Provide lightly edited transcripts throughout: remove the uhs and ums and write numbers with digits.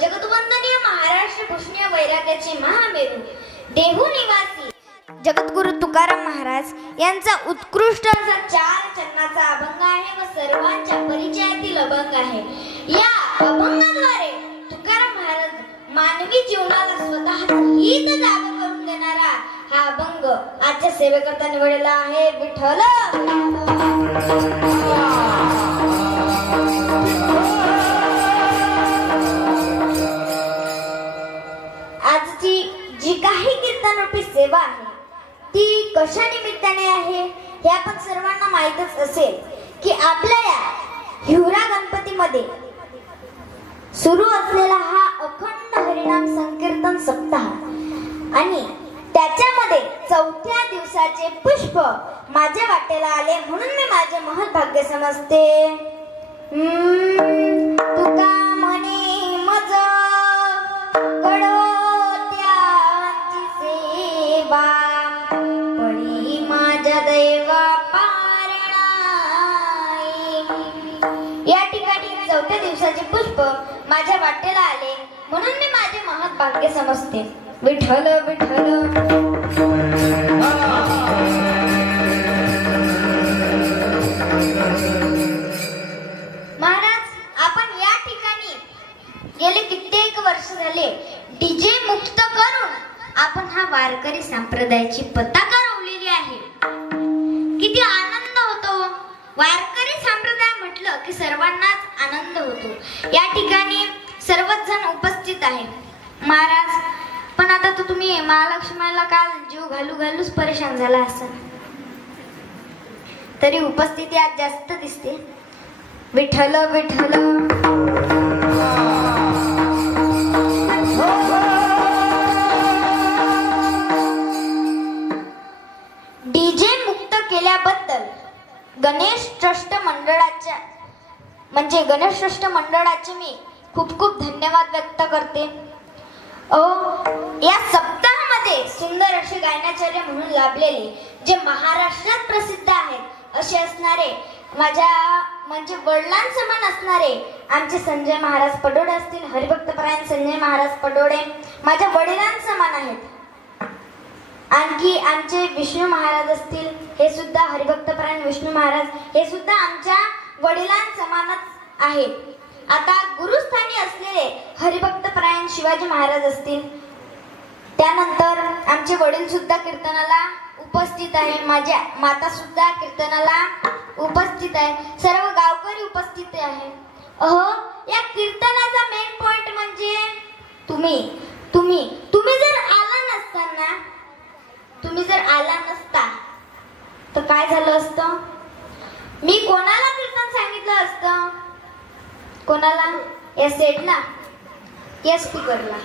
जगतवंदनीय महाराष्ट्र भूषणीय वैराग्याचे महामेरू देहू निवासी जगद्गुरु तुकाराम महाराज यांचा उत्कृष्ट असा 4 चरणाचा अभंग आहे व सर्वांच्या परिचयातील अभंग आहे। या अभंगाद्वारे तुकाराम महाराज मानवी जीवनाला स्वतः हित जागा करून देणारा हा अभंग आजच्या सेवेकरता निवडलेला आहे। विठ्ठल आजची जी काही कीर्तनरूपी सेवा आहे ती कशा निमित्ताने आहे हे आपण सर्वांना माहीतच असेल की आपल्या या हिवरा गणपतीमध्ये सुरू असलेला हा अखंड हरिनाम संकीर्तन सप्ताह आणि त्याच्यामध्ये 4थ्या दिवसाचे पुष्प माझ्या वाटेला आले म्हणून मी माझे महत् भाग्य समजते। तुका म्हणे मज कडोत्याची सेवा पडी माझ्या दैवा पारणाई। या ठिकाणी 4थ्या दिवसाचे पुष्प माझ्या वाटेला आले म्हणून मी माझे महत् भाग्य समजते। विठ्ठल विठ्ठल महाराज, आपण या ठिकाणी गेले कित्येक वर्ष झाले डीजे मुक्त करून आपण हा वारकरी संप्रदायाची पताका रोवलेली आहे। किती आनंद होतो। वारकरी संप्रदाय म्हटलं की सर्वांनाच आनंद होतो। या ठिकाणी सर्वच जण उपस्थित आहे महाराज, पण आता तर तुम्ही महालक्ष्मीला काल जीव घालूच परेशान झाला असाल, तरी उपस्थिती आज जास्त दिसते। विठ्ठल विठ्ठल डीजे मुक्त केल्याबद्दल गणेश ट्रस्ट मंडळाच्या गणेश ट्रस्ट मंडळाचे मी खूप खूप धन्यवाद व्यक्त करते। या सप्ताहामध्ये सुंदर असे गायनाचार्य म्हणून लाभलेले जे महाराष्ट्रात प्रसिद्ध आहेत असे असणारे माझ्या वडिलांसमान असणारे आमचे संजय महाराज पडोडे असतील, हरिभक्तपरायण संजय महाराज पडोडे माझ्या वडिलांसमान आहेत। आणखी आमचे विष्णू महाराज असतील, हे सुद्धा हरिभक्तपरायण विष्णू महाराज हे सुद्धा आमच्या वडिलांसमानच आहेत। आता गुरुस्थानी असलेले हरिभक्तपरायण शिवाजी महाराज असतील, त्यानंतर आमचे वडील सुद्धा कीर्तनाला उपस्थित आहे, माझ्या माता सुद्धा कीर्तनाला उपस्थित आहे, सर्व गावकरी उपस्थित आहे। या कीर्तनाचा मेन पॉइंट म्हणजे तुम्ही जर आला नसता तर काय झालं असतं? मी कोणाला कीर्तन सांगितलं असतं? कोणाला? या सेटला, या स्पीकरला।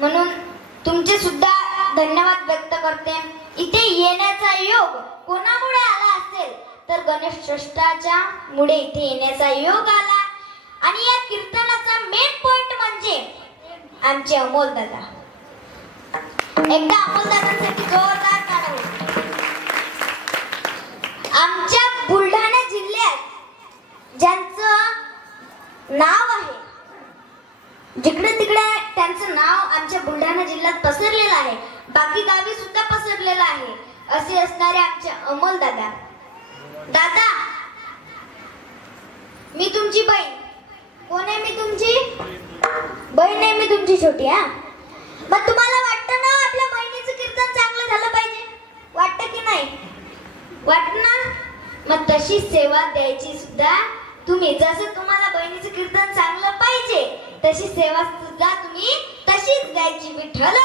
म्हणून तुमचे सुद्धा धन्यवाद व्यक्त करते। इथे येण्याचा योग कोणामुळे आला असेल तर गणेश ट्रस्टाच्या मुळे इथे येण्याचा योग आला। आणि या कीर्तनाचा मेन पॉइंट म्हणजे आमचे अमोल दादा। एकदा अमोल दादांसाठी जोरदार टाळ्या होईल। आमच्या बुलढाणा जिल्ह्यात ज्यांचं नाव आहे, जिकडे तिकडे त्यांचं नाव आमच्या बुलढाणा जिल्ह्यात पसरलेलं आहे, बाकी गावी सुद्धा पसरलेलं आहे, असे असणारे आमचे अमोल दादा। दादा, मी तुमची बहीण। कोण आहे? मी तुमची बहीण आहे, मी तुमची छोटी। मग तुम्हाला वाटतं ना आपल्या बहिणीचं कीर्तन चांगलं झालं पाहिजे? वाटतं की नाही? वाटतं ना? मग तशी सेवा द्यायची सुद्धा तुम्ही। जसं तुम्हाला बहिणीचं कीर्तन चांगलं पाहिजे तशी सेवा सुद्धा तुम्ही तशीच द्यायची। विठ्ठल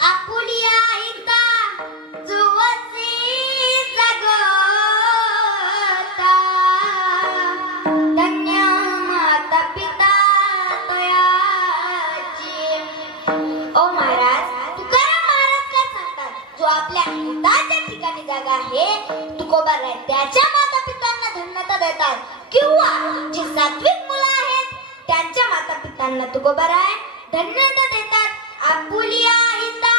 आपुलिया हिता जुवसी जगता धन्य माता पिता तयाची। ओ महाराज, तुकाराम महाराज काय सांगतात? जो आपल्या हिताच्या ठिकाणी जागा आहे तुकोबा राय त्याच्या माता पितांना धन्यता देतात, किंवा जी सात्विक मुलं आहेत त्यांच्या माता पितांना तुकोबा राय धन्यता देतात। आपुलिया हिता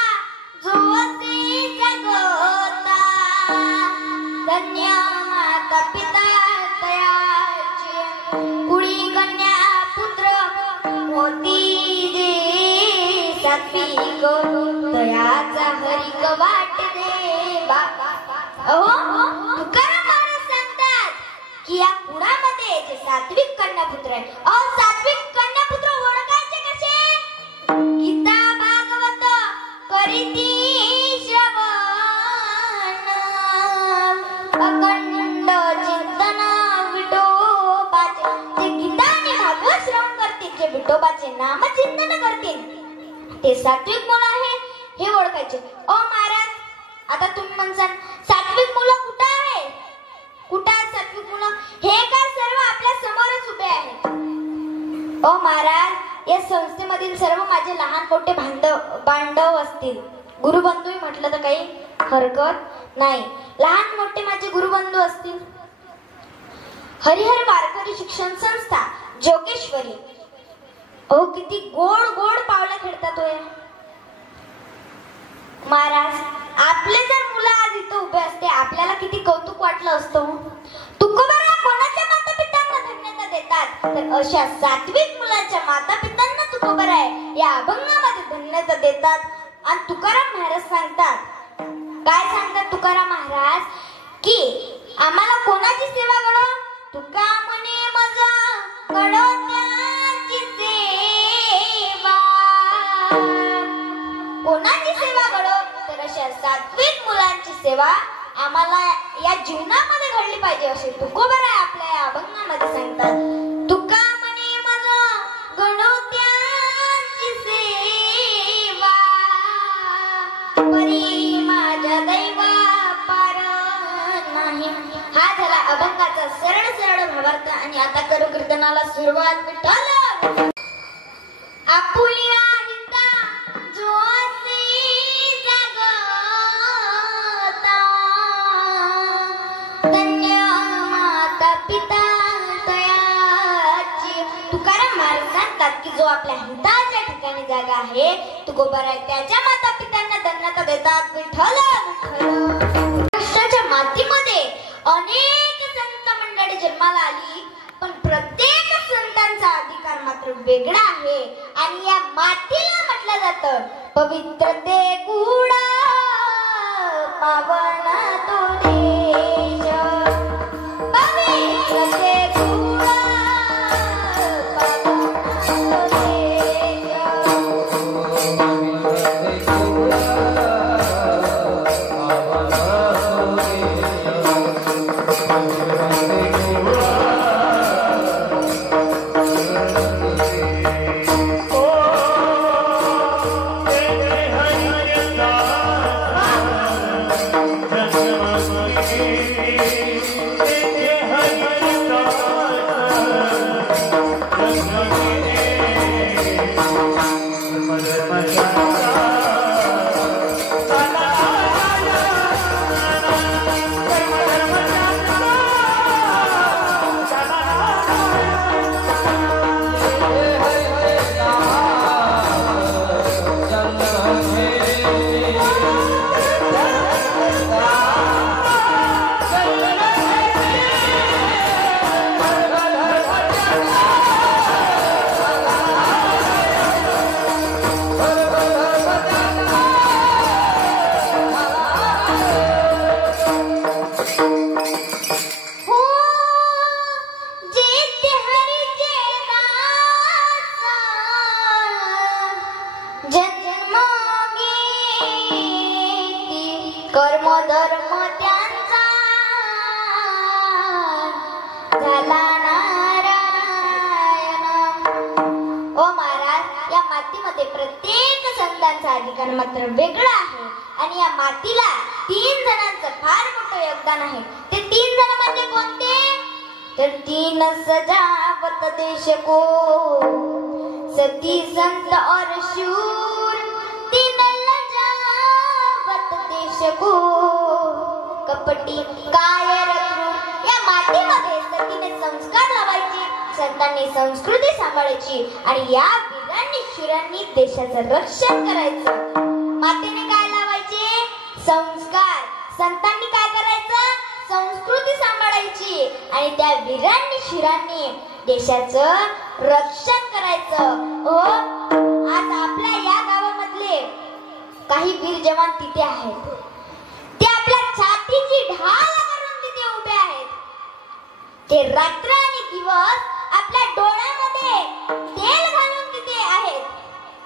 जुवसी जगता सात्विक तयाचा हरिक वाट देवा. तुकाराम महाराज सांगतात की या कुळामध्ये जे सात्विक कन्यापुत्र आहे, सात्विक कन्यापुत्र ओळखायचे कसे? गीता भागवत करीती श्रवण, अखंड चिंतन विठोबाचे. जे गीता आणि भागवत श्रवण करतील, जे विठोबाचे नाम चिंतन करतील, ते सात्विक मुलं आहे हे ओळखायचे. महाराज, आता तुम्ही म्हणसाल सात्विक मुलं कुठं आहे? कुठं आहेत सात्विक मुलं? हे काय सर्व आपल्या समोरच उभे आहेत. महाराज, या संस्थेमधील सर्व माझे लहान मोठे बांधव असतील. गुरुबंधू म्हटलं तर काही हरकत नाही. लहान मोठे माझे गुरुबंधू असतील. हरिहर वारकरी शिक्षण संस्था जोगेश्वरी. किती गोड गोड पावलं खेळतात होय. महाराज, आपले जर मुलं आज इथं उभे असते, आपल्याला किती कौतुक वाटलं असतं. तुकोबारा कोणाच्या माता पित्यांना धन्यता देतात, तर अशा सात्विक मुलांच्या माता पित्यांना तुकोबारा या अभंगामध्ये धन्यता देतात. आणि तुकाराम महाराज सांगतात, काय सांगतात तुकाराम महाराज, की आम्हाला कोणाची सेवा करो? तुका म्हणे मजा करो त्याची सेवा. कोणाची सेवा करो? तर अशा सात्विक मुलांची सेवा आम्हाला या जीवनामध्ये घडली पाहिजे, असे तुकोबारा आपल्या या अभंगामध्ये सांगतात. तुका म्हणे मजा करो त्याची सेवा, परी माझ्या दैवा पार नाही. हा झाला अभंगाचा सरळ सरळ भावार्थ. आणि आता करू कीर्तनाला सुरुवात. विठ्ठल आपुल्या हिता जो असे जगता, धन्य माता पिता तयाची. तुकाराम महाराज सांगतात की जो आपल्या हिताच्या ठिकाणी जागा आहे, तुकोबारा त्याच्या माता पित्यांना धन्यता देतात. विठ्ठल महाराष्ट्राच्या मातीमध्ये अनेक संत मंडळी जन्माला आली, पण प्रत्येक संतांचा अधिकार मात्र वेगळा आहे. आणि या मातीला म्हटलं जातं पवित्र ते गुण पावन तो देश, पवित्र ते गुण पावन तो देश. कर्म धर्म त्यांचा झाला नारायण. महाराज, या मातीमध्ये प्रत्येक संतांचा अधिकार मात्र वेगळा आहे. आणि या मातीला 3 जणांचं फार मोठं योगदान आहे. ते 3 जण म्हणजे कोणते? तर 3 सजावत देश को, सती संत और शूर, 3 लजावत देश को, कपटी कायर क्रूर. या मातीमध्ये सतीने संस्कार लावायचे, संतांनी संस्कृती सांभाळायची आणि या वीरांनी शूरांनी देशाचं रक्षण करायचं. मातेने काय लावायचे? संस्कार. संतांनी काय करायचं? संस्कृती सांभाळायची आणि त्या वीरांनी शूरांनी देशाचं रक्षण करायचं. आज आपल्या या गावामध्ये काही वीर जवान तिथे आहेत. ते आपल्या छातीची ढाल करून तिथे उभे आहेत. ते रात्र आणि दिवस आपल्या डोळ्यामध्ये तेल घालून तिथे आहेत.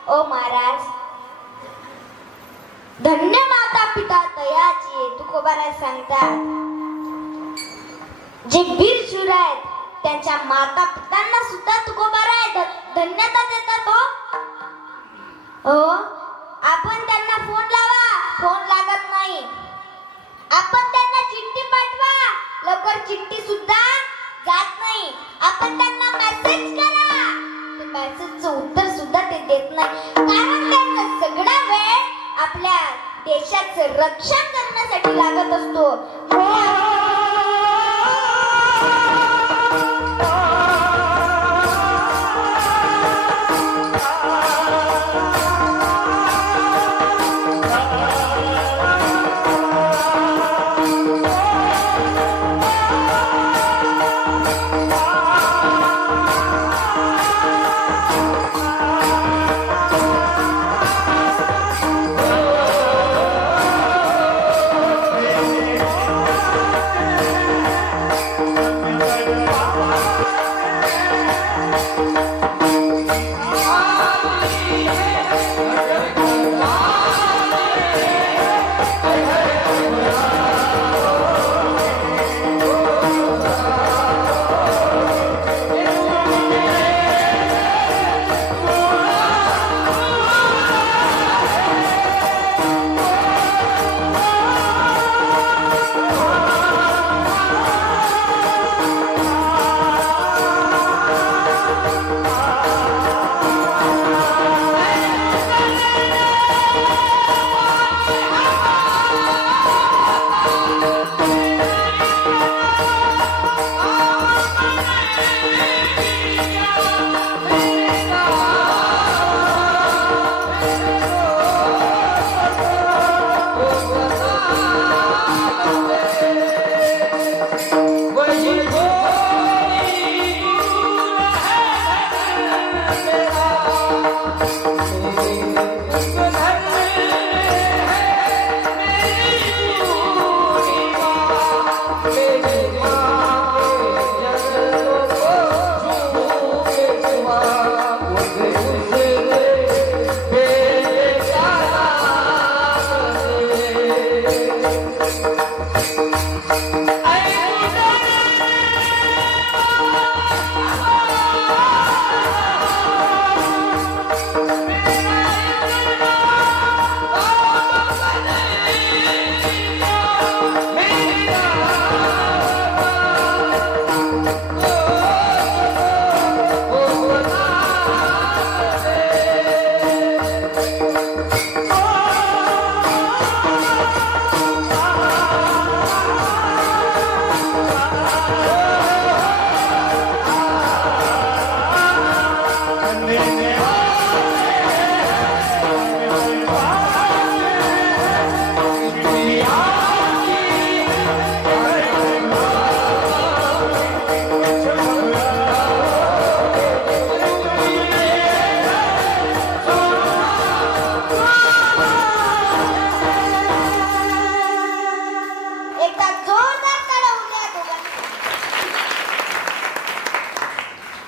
ओ महाराज, धन्य माता पिता तयाची तुकोबाराज सांगतात. जे वीर शूर आहेत त्यांच्या माता पितांना सुद्धा तुकोबाराज धन्यता देतात. हो, आपण त्यांना फोन लावा, फोन लागत नाही. आपण त्यांना चिठ्ठी पाठवा, लवकर चिठ्ठी सुद्धा जात नाही. आपण त्यांना मेसेज करा, ते मेसेजचं उत्तर सुद्धा ते देत नाही. कारण त्यांचा सगळा वेळ आपल्या देशाचं रक्षण करण्यासाठी लागत असतो.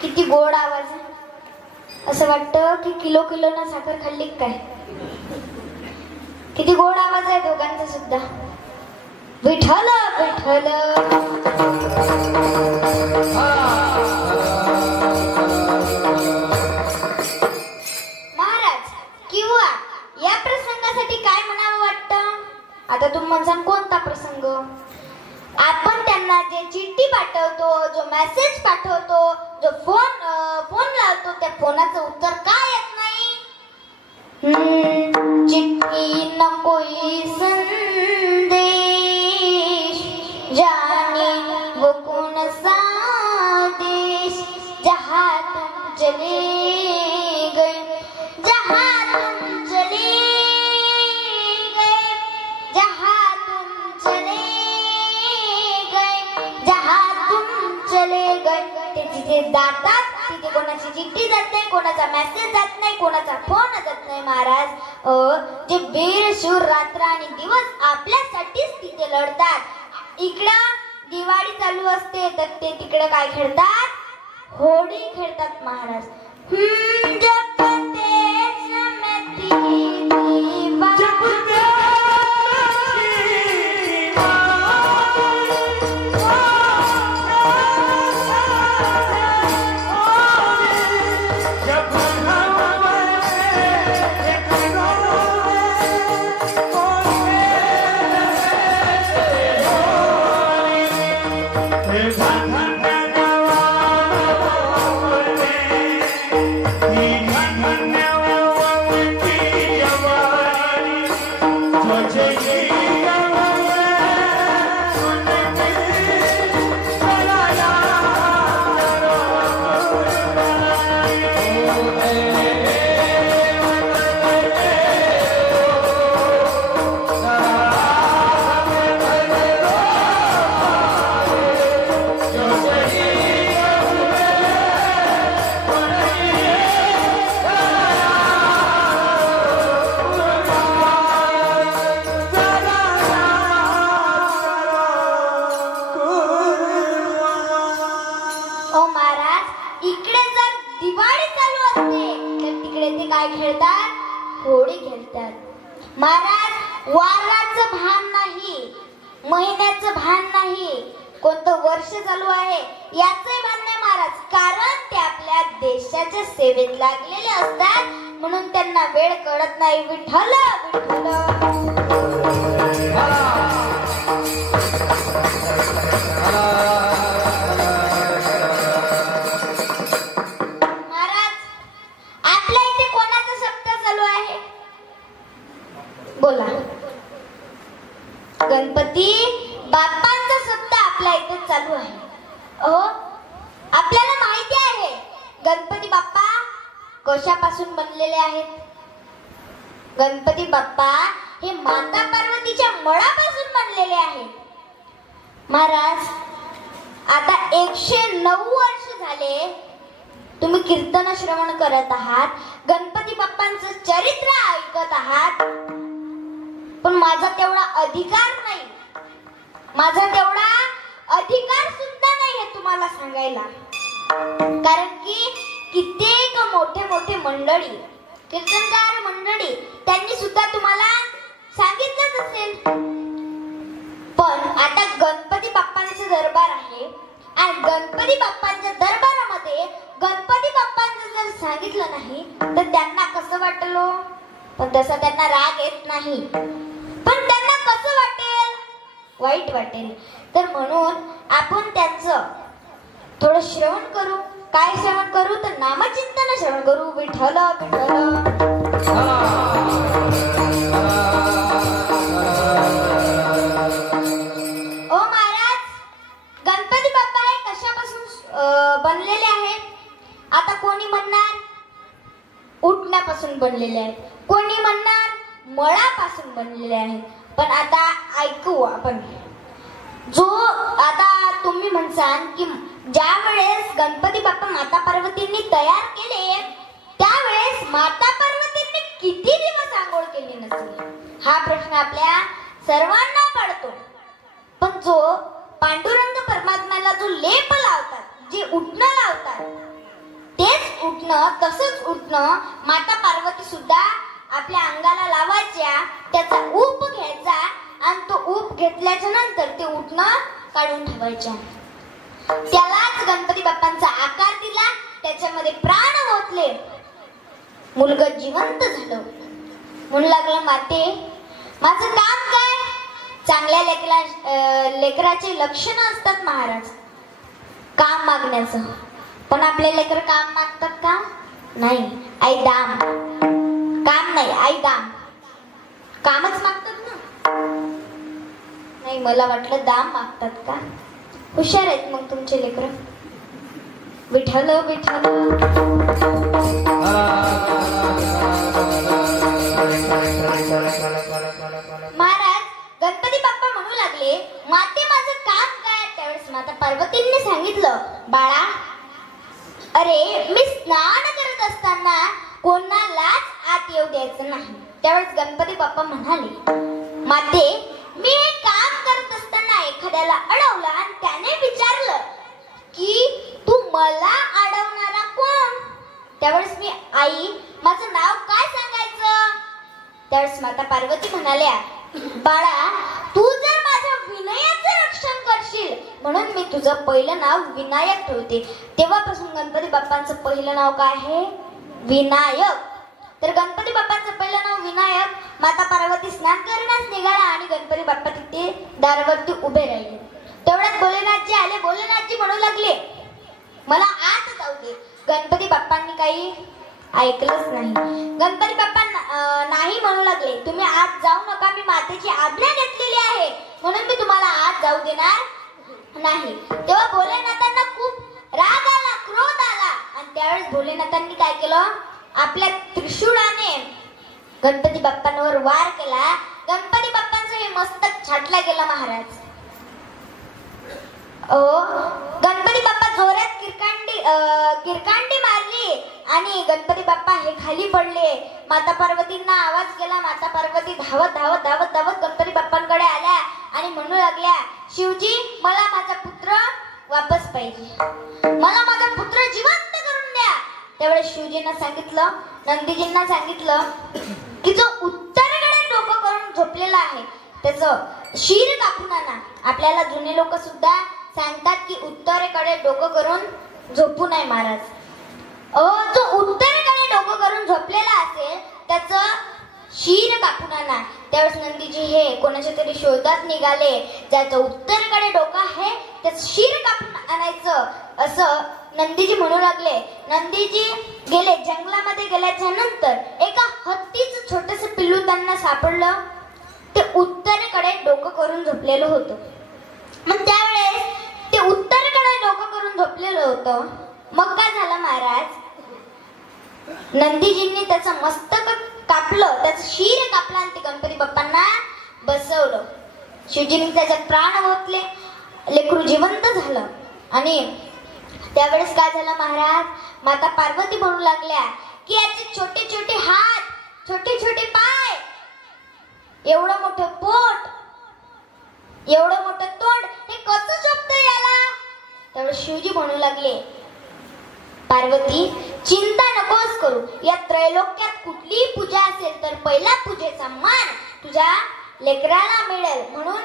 किती गोड आवाज आहे. असं वाटतं की किलो किलोना साखर खाल्ली काय. किती गोड आवाज आहे दोघांचा सुद्धा. विठ्ठल विठ्ठल. महाराज, किंवा या प्रसंगासाठी काय म्हणावं वाटतं. आता तुम्ही म्हणसान कोणता प्रसंग. आपण त्यांना जे चिठ्ठी पाठवतो, जो मेसेज पाठवतो, जो फोन लावतो, त्या फोनाचं उत्तर का येत नाही. चिठ्ठी न कोई संदेश जाने वो कौन सा देश जहाँ तुम चले गए, जहाँ तुम चले गए, जहाँ तुम चले चले गए. ते जिथे जातात तिथे कोणाची चिठ्ठी जात नाही, कोणाचा मेसेज जात नाही, कोणाचा फोन जात नाही. महाराज. जे वीर शूर रात्र आणि दिवस आपल्यासाठीच तिथे लढतात. इकडं दिवाळी चालू असते तर ते तिकडे काय खेळतात? होळी खेळतात महाराज. महाराज वाराचं भान नाही, महिन्याचं भान नाही, कोणतं वर्ष चालू आहे याचंही भान नाही महाराज. कारण ते आपल्या देशाच्या सेवेत लागलेले असतात म्हणून त्यांना वेळ कळत नाही. विठ्ठल विठ्ठल. महाराज आपल्या इथे कोणाचा सप्ताह चालू आहे? बोला. गणपती बाप्पांचा सप्ताह आपल्या इथे चालू आहे. आपल्याला माहिती आहे गणपती बाप्पा कशापासून बनलेले आहेत? गणपती बाप्पा हे माता पार्वतीच्या मळापासून बनलेले आहेत. महाराज आता 109 वर्ष झाले तुम्ही कीर्तन श्रवण करत आहात, गणपती बाप्पांचं चरित्र ऐकत आहात, पण माझा तेवढा अधिकार नाही, माझा तेवढा अधिकार सुद्धा नाही हे तुम्हाला सांगायला. कारण की कित्येक मोठे मोठे मंडळी, कीर्तनकार मंडळी, त्यांनी सुद्धा तुम्हाला सांगितलंच असेल. पण आता गणपती बाप्पांचा दरबार आहे आणि गणपती बाप्पांच्या दरबारामध्ये गणपती बाप्पांचं जर सांगितलं नाही तर त्यांना कसं वाटलं? पण तसा त्यांना राग येत नाही, पण त्यांना कसं वाटेल? वाईट वाटेल. तर म्हणून आपण त्यांचं थोडं श्रवण करू. काय श्रवण करू? तर नामचिंतन श्रवण करू. विठ्ठल विठ्ठल. ओ महाराज गणपती बाप्पा हे कशापासून बनलेले आहेत? आता कोणी म्हणणार उठण्यापासून बनलेले आहेत, कोणी म्हणणार मळापासून बनलेले आहेत. पण आता ऐकू आपण. जो आता तुम्ही म्हणसाल की ज्या वेळेस गणपती बाप्पा माता पार्वतींनी तयार केले त्यावेळेस माता पार्वतींनी किती दिवस आंघोळ केली नसेल हा प्रश्न आपल्या सर्वांना पडतो. पण जो पांडुरंग परमात्म्याला जो लेप लावतात, जे उठणं लावतात, तेच उठणं, तसंच उठणं माता पार्वती सुद्धा आपल्या अंगाला लावायच्या, त्याचा ऊप घ्यायचा आणि तो ऊप घेतल्याच्या नंतर ते उठणं काढून ठेवायच्या. त्यालाच गणपती बाप्पांचा आकार दिला, त्याच्यामध्ये प्राण ओतले, मुलगा जिवंत झालं. म्हणू लागलं माते माझं काम काय? चांगल्या लेकराचे लक्षण असतात महाराज काम मागण्याचं. पण आपले लेकर काम मागतात का? नाही. आई दाम. काम नाही, आई दाम. कामच मागतात ना. नाही मला वाटलं दाम मागतात का. हुशार आहेत मग तुमचे लेकर. विठ्ठल विठ्ठल. महाराज गणपती बाप्पा म्हणू लागले माते माझं काम काय? त्यावेळेस माता पार्वतींनी सांगितलं बाळा, अरे मी स्नान करत असताना कोणालाच आत येऊ द्यायचं नाही. त्यावेळेस गणपती बाप्पा म्हणाले, माते, मी हे काम करत असताना एखाद्याला अडवलं आणि त्याने विचारलं की तू मला अडवणारा कोण? त्यावेळेस मी, आई, माझं नाव काय सांगायचं? त्यावेळेस माता पार्वती म्हणाल्या, बाळा, तू जर माझ्या विनयाचं रक्षण करशील म्हणून मी तुझं पहिलं नाव विनायक ठेवते. तेव्हापासून गणपती बाप्पांचं पहिलं नाव काय आहे? विनायक. तर गणपती बाप्पांचं पहिलं नाव विनायक. माता पार्वती स्नान करण्यास निघाला आणि गणपती बाप्पा तिथे दारावरती उभे राहिले. तेवढ्यात भोलेनाथजी आले. भोलेनाथजी म्हणू लागले, मला आत जाऊ दे. गणपती बाप्पांनी काही ऐकलंच नाही. गणपती बाप्पा नाही म्हणू लागले, तुम्ही आत जाऊ नका, मी मातेची आज्ञा घेतलेली आहे म्हणून मी तुम्हाला आत जाऊ देणार नाही. तेव्हा भोलेनाथांना खूप राग आला, क्रोध आला आणि त्यावेळेस भोलेनाथांनी काय केलं? आपल्या त्रिशूळाने गणपती बाप्पांवर वार केला. गणपती बाप्पांचं हे मस्तक छाटला गेला महाराज. गणपती बाप्पा जोरात किरकांडी मारली आणि गणपती बाप्पा हे खाली पडले. माता पार्वतींना आवाज गेला. माता पार्वती धावत धावत धावत धावत गणपती बाप्पांकडे आल्या आणि म्हणू लागल्या, शिवजी, मला माझा पुत्र वापस पाहिजे, मला माझा पुत्र जिवंत करून द्या. त्यावेळेस शिवजींना सांगितलं, नंदीजींना सांगितलं की जो उत्तरेकडे डोकं करून झोपलेला आहे त्याचं शिर कापून आणा. आपल्याला जुने लोक सुद्धा सांगतात की उत्तरेकडे डोकं करून झोपू नये महाराज. जो उत्तरेकडे डोकं करून झोपलेला असेल त्याचं शिर कापून आणा. त्यावेळेस नंदीजी हे कोणाच्या तरी शोधात निघाले. ज्याचं उत्तरेकडे डोकं आहे त्याचं शिर कापून आणायचं असं नंदीजी म्हणू लागले. नंदीजी गेले. जंगलामध्ये गेल्याच्या नंतर एका हत्तीचं छोटस पिल्लू त्यांना सापडलं. ते उत्तरेकडे डोकं करून झोपलेलं होतं. मग त्यावेळेस ते उत्तरेकडे डोकं करून झोपलेलं होतं. मग काय झालं महाराज? नंदीजींनी त्याचं मस्तक कापलं, त्याचं शिर कापलं आणि ते गणपती बाप्पांना बसवलं. शिवजींनी त्याच्यात प्राण ओतले. लेकरू जिवंत झालं. आणि त्यावेळेस काय झालं महाराज? माता पार्वती म्हणू लागल्या की याचे छोटे छोटे हात, छोटे छोटे पाय, एवढं मोठं पोट, एवढं मोठं तोंड, हे कसं शोभतं याला? त्यावेळेस शिवजी म्हणू लागले, पार्वती, चिंता नकोस करू. या त्रैलोक्यात कुठलीही पूजा असेल तर पहिल्या पूजेचा मान तुझ्या लेकराला मिळेल. म्हणून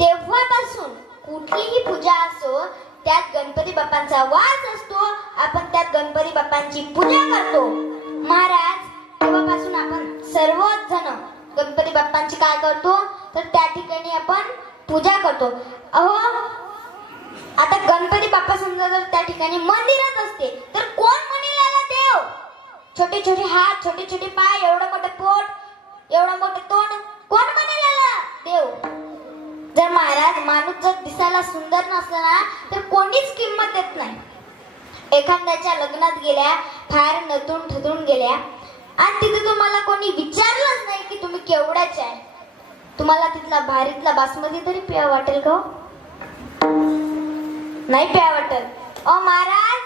तेव्हापासून कुठलीही पूजा असो त्यात गणपती बाप्पांचा वास असतो. आपण त्यात गणपती बाप्पांची पूजा करतो. महाराज, तेव्हापासून आपण सर्वच जण गणपती बाप्पांची काय करतो तर त्या ठिकाणी आपण पूजा करतो. आता गणपती बाप्पा समजा जर त्या ठिकाणी मंदिरात असते तर कोण म्हणेल याला देव? छोटे छोटे हात, छोटे छोटे पाय, एवढं मोठं पोट, एवढं मोठं तोंड, कोण म्हणेल याला देव? जर महाराज माणूस जर दिसायला सुंदर नसला ना तर कोणीच किंमत देत नाही. एखाद्याच्या लग्नात गेल्या, फार नटून ठटून गेल्या आणि तिथे तुम्हाला कोणी विचारलंच नाही की तुम्ही केवढ्याचे आहे, तुम्हाला तिथला भारीतला बासमती तरी प्या वाटेल का? नाही प्या वाटत. महाराज,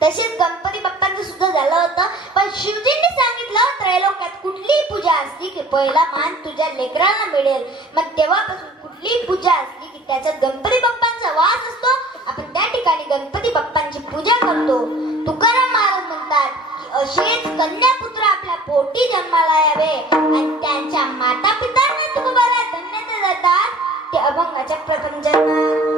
तसेच गणपती बाप्पांचं सुद्धा झालं होतं. पण शिवजींनी सांगितलं त्रैलोक्यात कुठलीही पूजा असली की पहिला मान तुझ्या लेकराला मिळेल. मग तेव्हापासून कुठलीही पूजा असली की त्याच्यात गणपती बाप्पांचा वास असतो. आपण त्या ठिकाणी गणपती बाप्पांची पूजा करतो. तुकाराम महाराज म्हणतात की असेच कन्यापुत्र आपल्या पोटी जन्माला यावे आणि त्यांच्या माता पितांना तुकोबाला धन्यता देतात ते अभंगाच्या प्रपंचांना.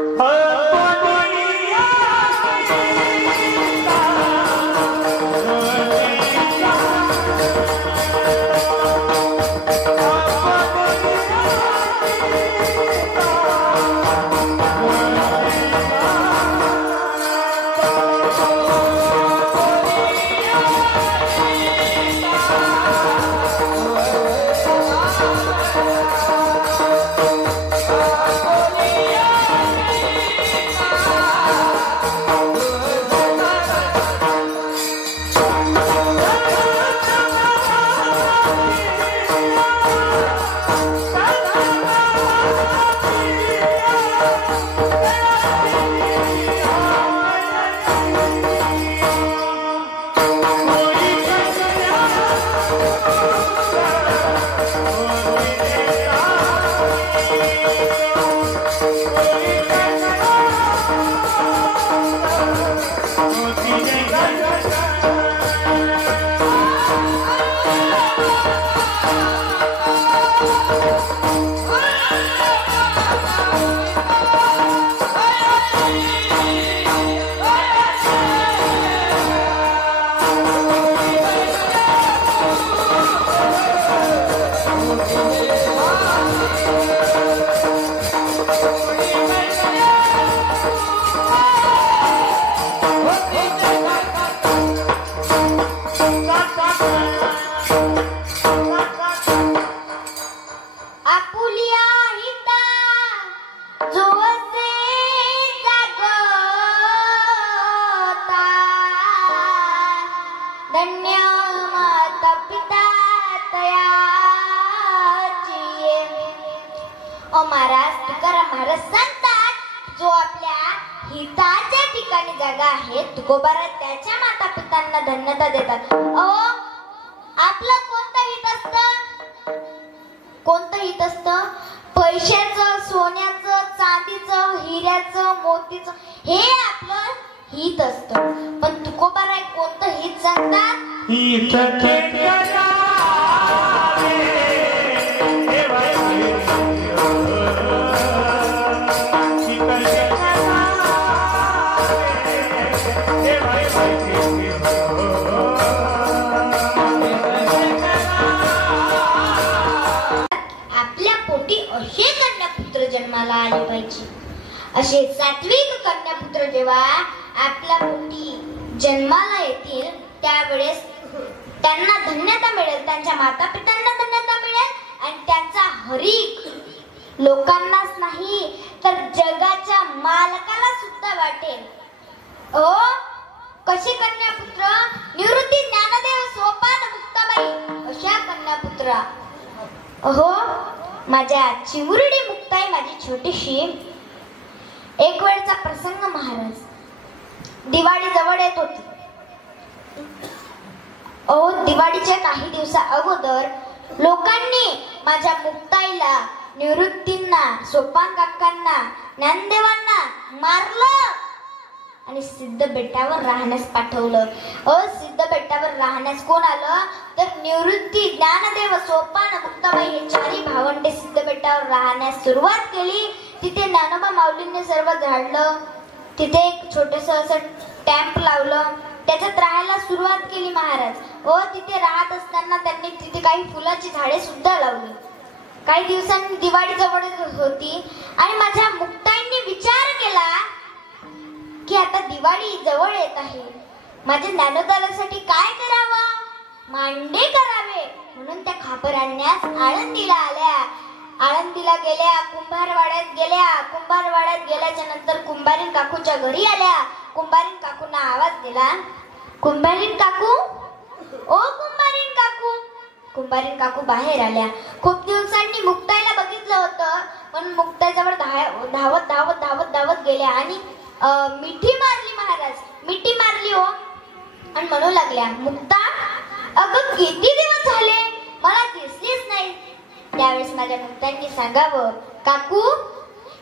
महाराज, तुकाराम महाराज सांगतात, जो आपल्या हिताच्या ठिकाणी जागा आहे तुकोबारा त्याच्या माता पितांना धन्यता देतात. आपलं कोणतं हित असतं? कोणतं हित असतं? पैशाचं, सोन्याचं, चांदीचं, हिऱ्याचं, मोतीचं, हे आपलं हित असतं. पण तुकोबाराय कोणतं हित सांगतात? आपल्या पोटी असे कन्यापुत्र जन्माला आले पाहिजे. असे सात्विक कन्यापुत्र जेव्हा आपल्या पोटी जन्माला येतील त्यावेळेस त्यांना धन्यता मिळेल, त्यांच्या माता पित्यांना धन्यता मिळेल आणि त्यांचा हरीक लोकांनाच नाही तर जगाच्या मालकाला सुद्धा वाटेल. कसे कन्यापुत्र? निवृत्ती, ज्ञानदेव, सोपान, मुक्ताबाई अशा कन्यापुत्र. माझ्या चिमुरडी मुक्ताई माझी छोटीशी. एक वेळचा प्रसंग महाराज. दिवाळी जवळ येत होती. दिवाळीच्या काही दिवसा अगोदर लोकांनी माझ्या मुक्ताईला, निवृत्तींना, सोपान काकांना, ज्ञानदेवांना मारलं आणि सिद्ध बेटावर राहण्यास पाठवलं. सिद्ध बेटावर राहण्यास कोण आलं? तर निवृत्ती, ज्ञानदेव, सोपान, मुक्ताबाई हे चारही भावंडे सिद्ध बेटावर राहण्यास सुरुवात केली. तिथे ज्ञानोबा माऊलींनी सर्व झाडलं. तिथे एक छोटस असं टॅम्प लावलं, त्याच्यात राहायला सुरुवात केली महाराज. तिथे राहत असताना त्यांनी तिथे काही फुलाची झाडे सुद्धा लावली. काही दिवसांनी दिवाळी जवळ होती आणि माझ्या मुक्ताईंनी विचार केला की आता दिवाळी जवळ येत आहे, माझ्या ज्ञानोबासाठी काय करावं? मांडे करावे. म्हणून त्या खापर आणण्यास आळंदीला आल्या. आळंदीला गेल्या, कुंभारवाड्यात गेल्या. कुंभारवाड्यात गेल्याच्या नंतर कुंभारीण काकूच्या घरी आल्या. कुंभारीण काकूंना आवाज दिला, कुंभारीण काकू, ओ कुंभारीण काकू. कुंभारीण काकू बाहेर आल्या. खूप दिवसांनी मुक्ताईला बघितलं होतं, पण मुक्ताईजवळ धावत धावत धावत धावत गेल्या आणि मिठी मारली महाराज. मिठी मारली आणि म्हणू लागल्या, मुक्ता, अगं किती दिवस झाले मला दिसलीच नाही. त्यावेळेस माझ्या मुक्तांनी सांगावं, काकू,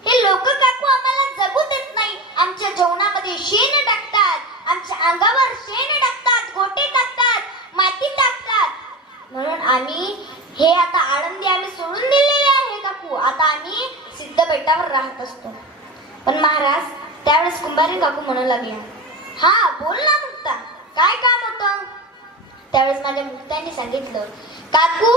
हे लोक काकू आम्हाला जगू देत नाही. आमच्या जेवणामध्ये शेण टाकतात, आमच्या अंगावर शेण टाकतात, गोटे टाकतात, माती टाकतात. म्हणून आम्ही हे आता आळंदी आम्ही सोडून दिलेले आहे काकू. आता आम्ही सिद्ध बेटावर राहत असतो. पण महाराज त्यावेळेस कुंभारी काकू म्हणू लागल्या, हा बोल ना मुक्ता, काय काम होतं? त्यावेळेस माझ्या मुक्तांनी सांगितलं, काकू,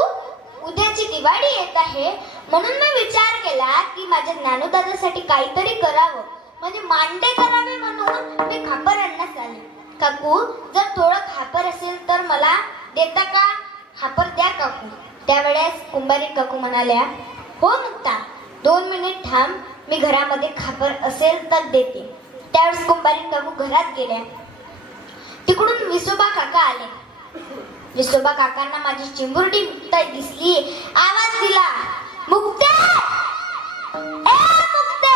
उद्याची दिवाळी येत आहे म्हणून मी विचार केला की माझ्या ज्ञानोदादासाठी काहीतरी करावं, म्हणजे मांडे करावे म्हणून मी खापर आणण्यास आले. काकू, जर थोडं खापर असेल तर मला देता का? खापर द्या काकू. त्यावेळेस कुंभारी काकू म्हणाल्या, हो मुक्ता, 2 मिनिट थांब, मी घरामध्ये खापर असेल तर देते. त्यावेळेस कुंभारी काकू घरात गेल्या. तिकडून विसोबा काका आले. विसोबा काकांना माझी चिमुरडी मुक्ताई दिसली. आवाज दिला, मुक्ते, ए मुक्ते,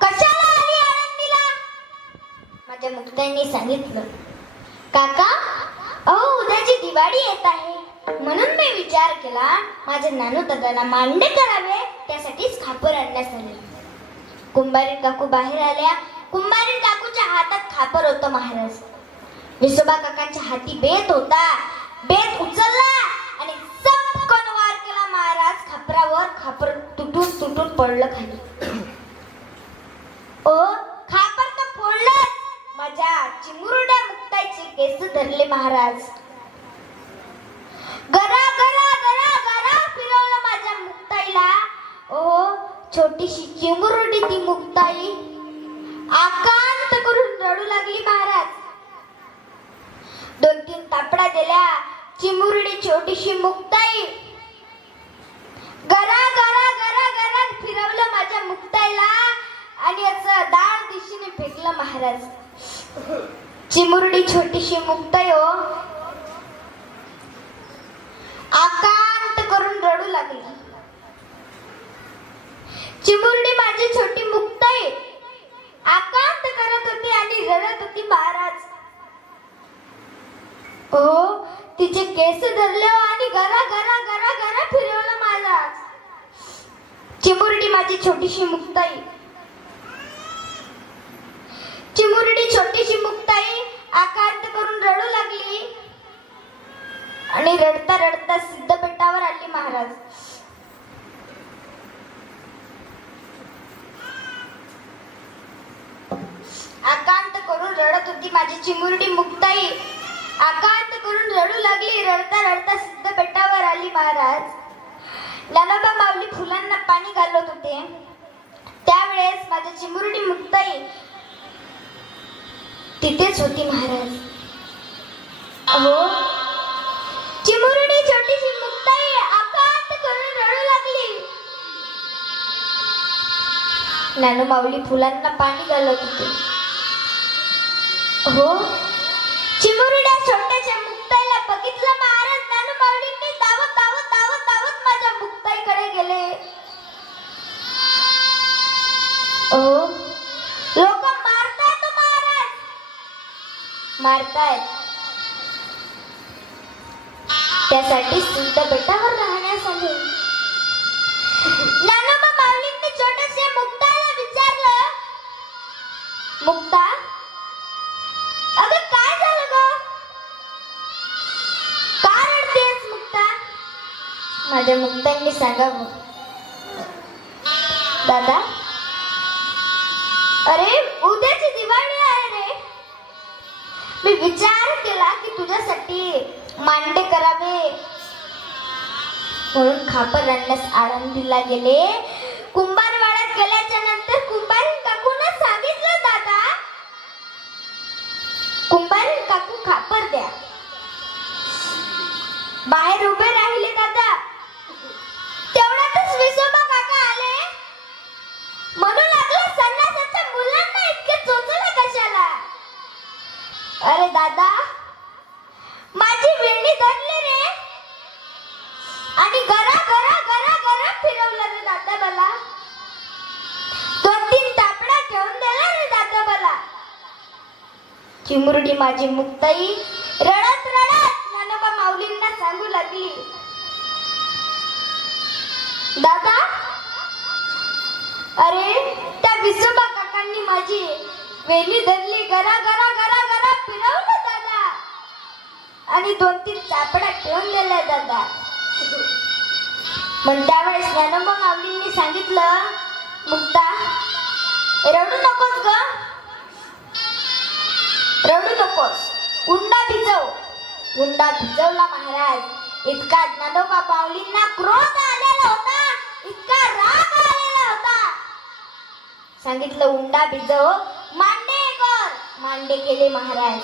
कशाला आली आळंदीला? माझ्या मुक्ताईंनी सांगितलं, काका, उद्याची दिवाळी येत आहे म्हणून मी विचार केला माझ्या ज्ञानोदादाला मांडे करावे, त्यासाठीच खापर आणण्यास आले. कुंभारी काकू बाहेर आल्या. कुंभारी काकूच्या हातात खापर होतं महाराज. विसोबा काकांच्या हाती बेत होता. बेत उचलला आणि चपकन वार केला महाराज खापरावर. खापर तुटून तुटून पडलं खाली. खापर तर फोडलं. माझ्या चिमुरड्या मुक्ताईचे केस धरले महाराज. गरा गरा गरा गरा फिरवलं माझ्या मुक्ताईला. छोटीशी चिमुरडी ती मुक्ताई आकांत करून रडू लागली महाराज. 2-3 तापडा दिल्या. चिमुरडी छोटीशी मुक्ताई गरा गरा गरा गरा फिरवलं माझ्या मुक्ताईला आणि असं दाळ दिशेने फेकलं महाराज. चिमुरडी छोटीशी मुक्ताई आकांत करून रडू लागली. छोटीशी मुक्ताई, चिमुरडी छोटीशी मुक्ताई आकांत करून रडू लागली आणि रडता रडता सिद्धपेठावर आली महाराज. आकांत करून रडत होती माझी चिमुरडी मुक्ताई, आकांत करून रडू लागली. रडता रडता सिद्धपेठावर आली महाराज. ज्ञानोबा माऊली फुलांना पाणी घालत होते. त्यावेळेस माझी चिमुरडी मुक्ताई तिथेच होती महाराज. अहो, चिमुरडी छोटीशी मुक्ताई आकांत करून रडू लागली. ज्ञानोबा माऊली फुलांना पाणी घालत होते. हो, चिमुरड्या छोट्याच्या मुक्ताईला बघितलं महाराज. ज्ञानोबा माऊलींनी धावत धावत धावत धावत माझ्या मुक्ताईकडे गेले. ओ, लोक मारतायत महाराज, मारतायत. त्यासाठी सिद्धपेठावर राहण्यास आले. ज्ञानोबा माऊलींनी छोट्याशा मुक्ताला विचारलं, मुक्ता, अगं काय झालं ग? का रडतेस मुक्ता? माझ्या मुक्तांनी सांगावं. दादा, अरे उद्याची दिवाळी आहे रे. मी विचार केला की तुझ्यासाठी मांडे करावे म्हणून खापर आणण्यास आळंदीला गेले. कुंभारवाड्यात गेल्याच्या नंतर कुंभारीण काकूंना सांगितलं, दादा, कुंभारीण काकू खापर द्या. बाहेर उभे राहिले दादा. तेवढ्यातच विसोबा काका आले. म्हणू लागला, संन्यासाच्या मुलांना इतके चोचलं कशाला? अरे दादा, माझी वेणी धरली रे आणि गरा गरा गरा गरा फिरवलं रे दादा मला. 2-3 तापडा घेऊन दिला रे दादा मला. चिमुरडी माझी मुक्ताई रडत रडत ज्ञानोबा माऊलींना सांगू लागली, दादा, अरे त्या विसोबा काकांनी माझी वेणी धरली, गरा गरा गरा गरा फिरवलं दादा आणि 2-3 चापडा ठेवून दिल्या दादा. पण त्यावेळेस ज्ञानोबा माऊलींनी सांगितलं, मुक्ता, रडू नकोस ग, रडू नकोस. उंडा भिजव. उंडा भिजवला महाराज. इतका ज्ञानोबा माऊलींना क्रोध आलेला होता, इतका राग आलेला होता. सांगितलं, उंडा भिजव, मांडे कर. मांडे केले महाराज.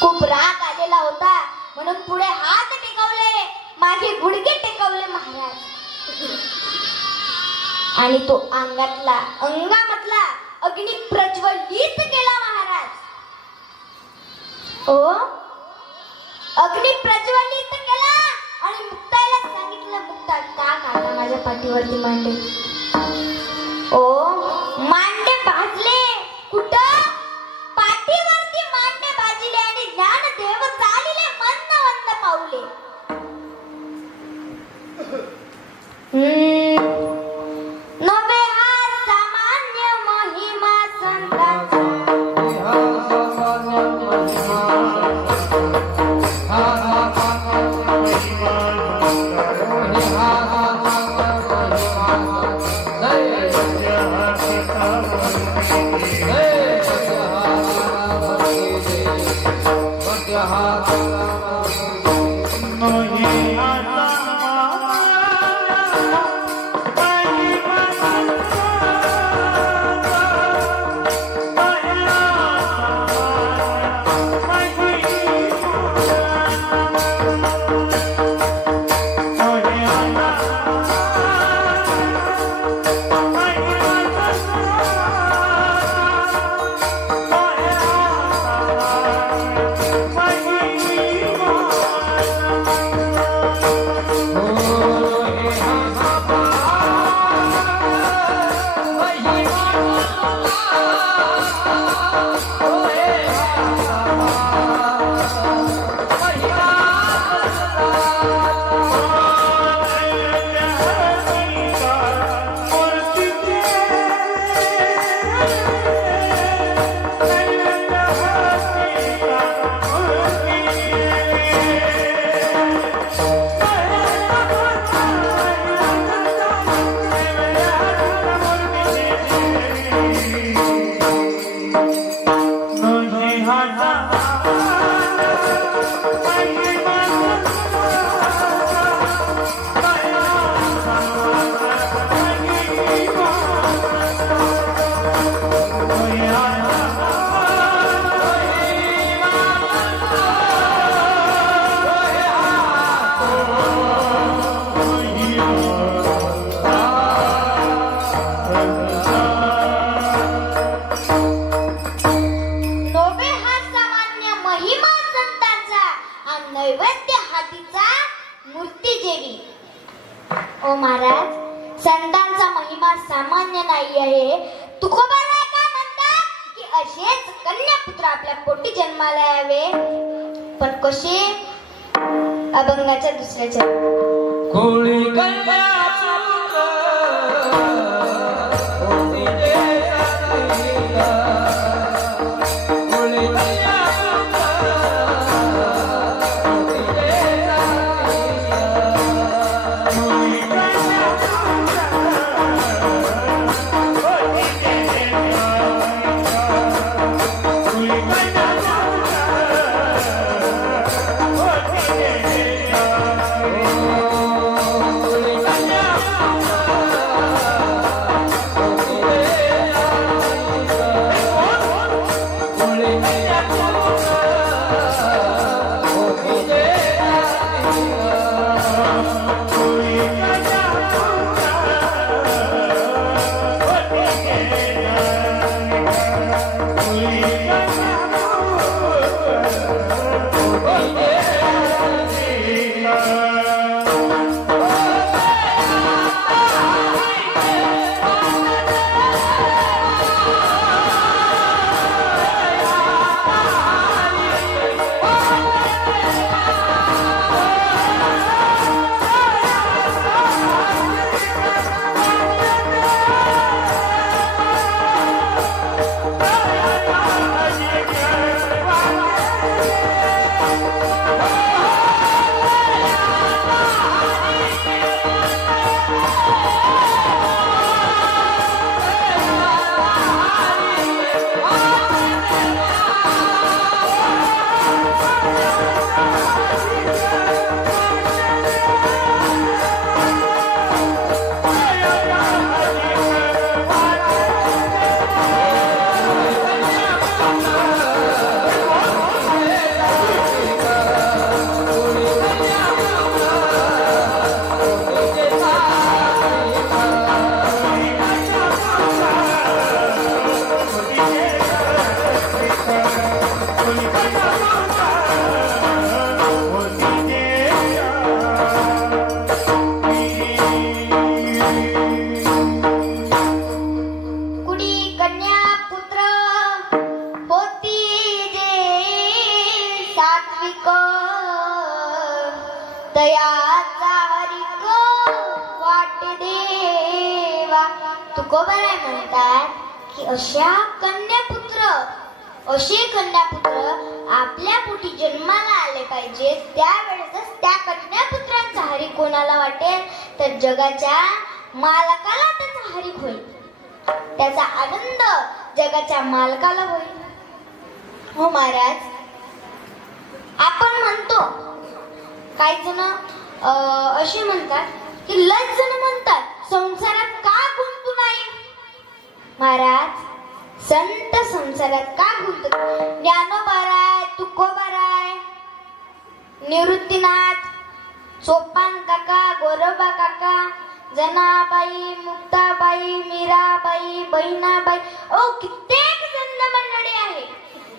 खूप राग आलेला होता म्हणून पुढे हात टेकवले, मागे गुडघे टेकवले महाराज. आणि तो अंगामधला अग्नी प्रज्वलित केला महाराज. ओ, अग्नी प्रज्वलित केला आणि मुक्ताला सांगितलं, मुक्ता, टाक आता माझ्या पाठीवरती मांडे. ओ, मांडे भाजले. कुठं? पाठीवरती मांडे भाजले आणि ज्ञानदेव चालले मंद मंद पाऊले. नवे हा सामान्य महिमा संतांचा. मूर्ती जेवी. ओ महाराज, संतांचा महिमा सामान्य नाही आहे. तुकोबाला काय म्हणतात की असेच कन्यापुत्र आपल्या पोटी जन्माला यावे. पण कसे? अभंगाच्या दुसऱ्याच्या कोळी कन्यापुत्र तुकोबाराय म्हणतात की असे कन्यापुत्र आपल्या पोटी जन्माला आले पाहिजे. त्यावेळेस त्या कन्यापुत्रांचा हरी कोणाला वाटेल तर जगाच्या मालकाला त्याचा हरी होईल. त्याचा आनंद जगाच्या मालकाला होईल. हो महाराज, आपण म्हणतो, काही जण असे म्हणतात की लय जण म्हणतात संसारात का गुंतू नाही. महाराज, संत संसारात का गुंततात? ज्ञानोबाराय, तुकोबाराय, निवृत्तीनाथ, सोपान काका, गोरोबा काका, जनाबाई, मुक्ताबाई, मीराबाई, बहिणाबाई, कित्येक संत मंडळी आहे.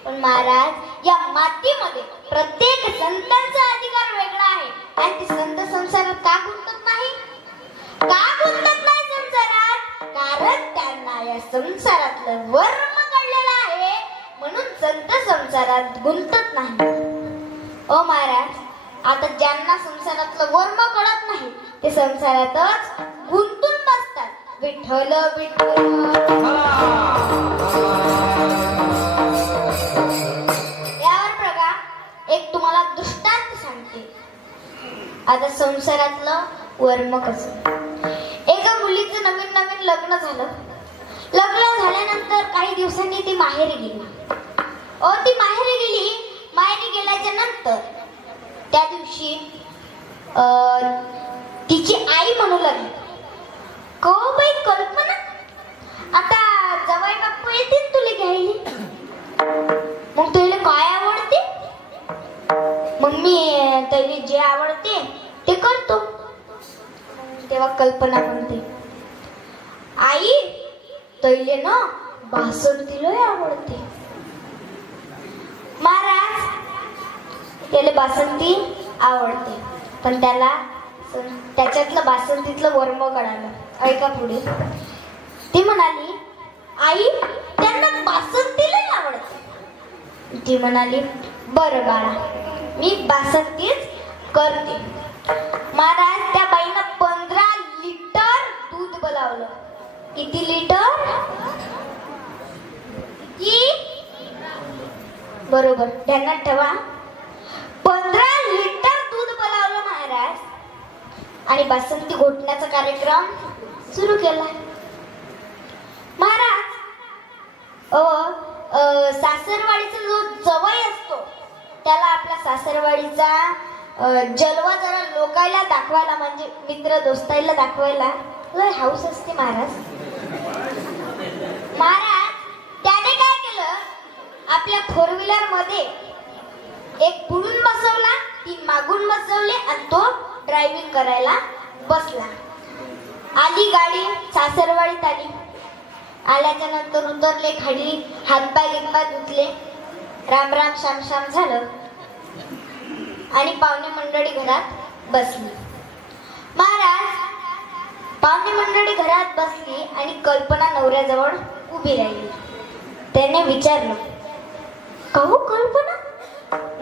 पण महाराज, या मातीमध्ये प्रत्येक संतांचा अधिकार वेगळा आहे. आणि ती संत संसारात का गुंतत नाही? का गुंतत नाही संसारात? कारण त्यांना या संसारातलं वर्म कळलेलं आहे, म्हणून संत संसारात गुंतत नाही. ओ महाराज, आता ज्यांना संसारातलं वर्म कळत नाही ते संसारातच गुंतून बसतात. विठ्ठल विठ्ठल. यावर बघा, एक तुम्हाला दृष्टांत सांगते. आता संसारातलं वर्म कसं. एका मुलीचं नवीन नवीन लग्न झालं. लग्न झाल्यानंतर काही दिवसांनी ती माहेरी गेली. ती माहेरी गेल्याच्या नंतर त्या दिवशी तिची आई म्हणू लागली, "को बाई कल्पना, आता जवाई बापू येतील तुला घ्यायला, मग तुला काय आवडते? मग मी तुला जे आवडते ते करतो." तेव्हा कल्पना म्हणते, "आई, तैले ना बासुंदी लय आवडते." महाराज, त्याला बासुंदी आवडते, पण त्याच्यातलं बासंतीतलं वर्म कळालं. ऐका पुढे. ती म्हणाली, आई त्यांना बासंतीला आवडते. ती म्हणाली, बरं बाळा, मी बासंतीच करते. महाराज त्या बाईनं 15 लिटर दूध बोलावलं. किती लिटर? बरोबर, ध्यानात ठेवा. 15 लिटर दूध बोलावलं महाराज आणि बासंती घोटण्याचा कार्यक्रम सुरू केला. महाराज सासरवाडीचा जो जवळ असतो त्याला आपल्या सासरवाडीचा जलवा जरा लोकायला दाखवायला, म्हणजे मित्र दोस्ताईला दाखवायला लय हाऊस असते महाराज. त्याने काय केलं, आपल्या 4 व्हीलर मध्ये एक पुढून बसवला, 3 मागून बसवले आणि तो ड्रायव्हिंग करायला बसला. आली गाडी, सासरवाडीत आली. आल्याच्या नंतर उतरले खाली, हातपाय गितपाय धुतले, राम राम श्याम श्याम झालं आणि पाहुणे मंडळी घरात बसली. महाराज पाहुणे मंडळी घरात बसली आणि कल्पना नवऱ्याजवळ उभी राहिली. त्याने विचारलं, कहू कल्पना,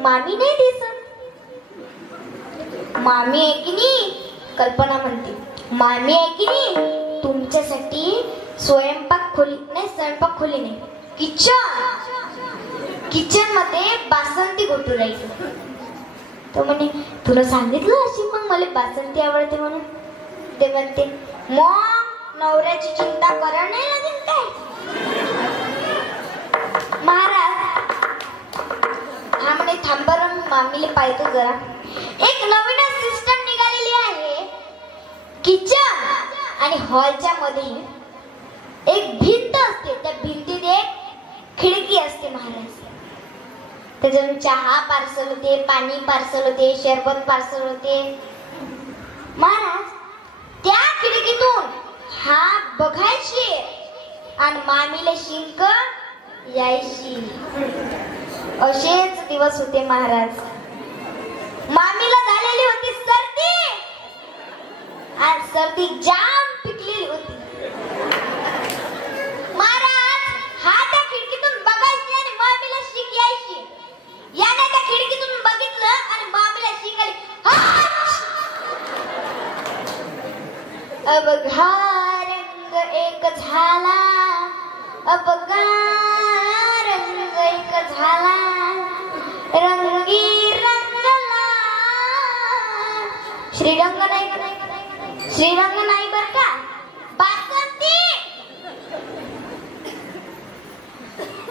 मामी नाही दिसत. मामी आहे की नाही? कल्पना म्हणते, मामी आहे की नाही? तुमच्यासाठी स्वयंपाक खोली नाही, किचन मध्ये बासंती घोटू राहिली. तो म्हणे, तुला सांगितलं अशी मग मला बासंती आवडते म्हणून. ते म्हणते, मग नवऱ्याची चिंता करा नाही लागेल काय? महाराज हा म्हणे, थांबा मामीले पाहतो जरा. एक नवीन सिस्टम निघालेली आहे. किचन आणि हॉलच्या मध्ये एक भिंत असते, त्या भिंतीत एक खिडकी असते महाराज. त्याच्यातून चहा पार्सल होते, पाणी पार्सल होते, शरबत पार्सल होते. महाराज त्या खिडकीतून हा बघायची आणि मामीले शिंक यायची. असेच दिवस होते महाराज. मामीला झालेली होती सर्दी आणि सर्दी जाम पिकलेली होती. महाराज हा त्या खिडकीतून बघायची आणि मामीला शिंक यायची. याने त्या खिडकीतून बघितलं आणि मामीला शिंक आली. अबघा रंग एक झाला, अबघा रंग एक झाला, रंगी रंगला. श्रीरंग नाही बर का, बासंती.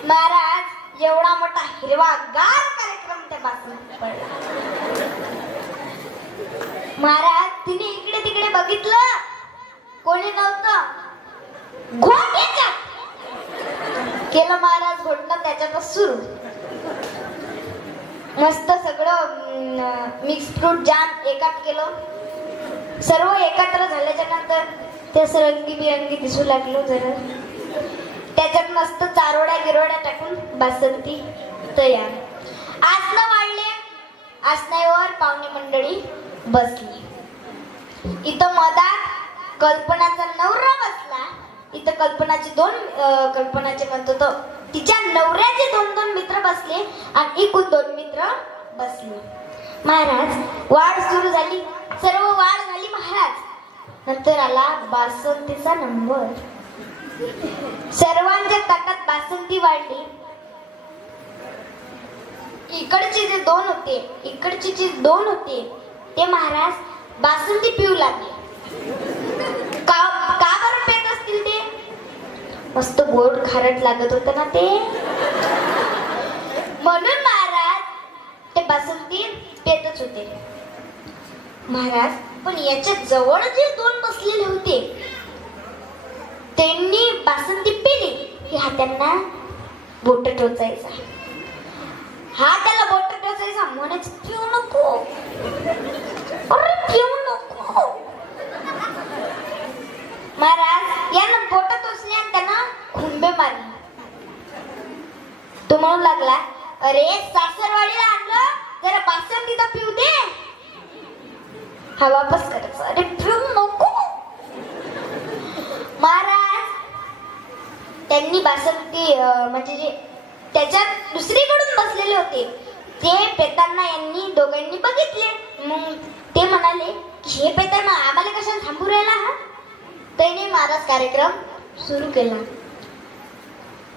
महाराज एवढा मोठा हिरवागार कार्यक्रम त्या बासंतीत पडला. महाराज तिने इकडे तिकडे बघितलं, कोणी नव्हतं. घोटायचं केलं महाराज, घोटणं त्याच्यातच सुरू. मस्त सगळं मिक्स फ्रूट जाम एकात केलं. सर्व एकत्र झाल्याच्या नंतर ते असं रंगीबिरंगी दिसू लागलं जरा. त्याच्यात मस्त चारोड्या गिरोड्या टाकून बासंती तयार. आसनं वाढले, आसनावर पाहुणे मंडळी बसली. इथं मधात कल्पनाचा नवरा बसला. इथं कल्पनाचे म्हणतो तो तिच्या नवऱ्याचे 2 मित्र बसले आणि एकूण 2 मित्र बसले. महाराज वाढ सुरू झाली, सर्व वाढ झाली महाराज. नंतर आला बासंतीचा नंबर. सर्वांच्या ताटात बासंती वाढली. इकडचे जे 2 होते, इकडचे जे 2 होते ते महाराज बासंती पिऊ लागले. का बरं पेत असतील ते? मस्त गोड खारट लागत होतं ना ते, म्हणून महाराज ते बासंती पेतच होते. महाराज पण याच्या जवळ जे 2 बसलेले होते त्यांनी बासंती पिली की हा त्यांना बोट टोचायचा. हा त्याला बोट टोचायचा, म्हणायचं पिऊ नको, अरे पिऊ नको. महाराज यानं बोट टोचली आणि त्यांना खुंबे मारली. तो म्हणू लागला, अरे सासरवाडीला आणलं, जरा बासंती तर पिऊ दे. हा वापस करायचा. अरे पिऊ नको. महाराज त्यांनी बासंती म्हणजे जे त्याच्यात दुसरीकडून बसलेले होते ते पेताना यांनी दोघांनी बघितले. मग ते म्हणाले की हे पेताना आम्हाला कशाला थांबू राहिला हा. त्याने महाराज कार्यक्रम सुरू केला.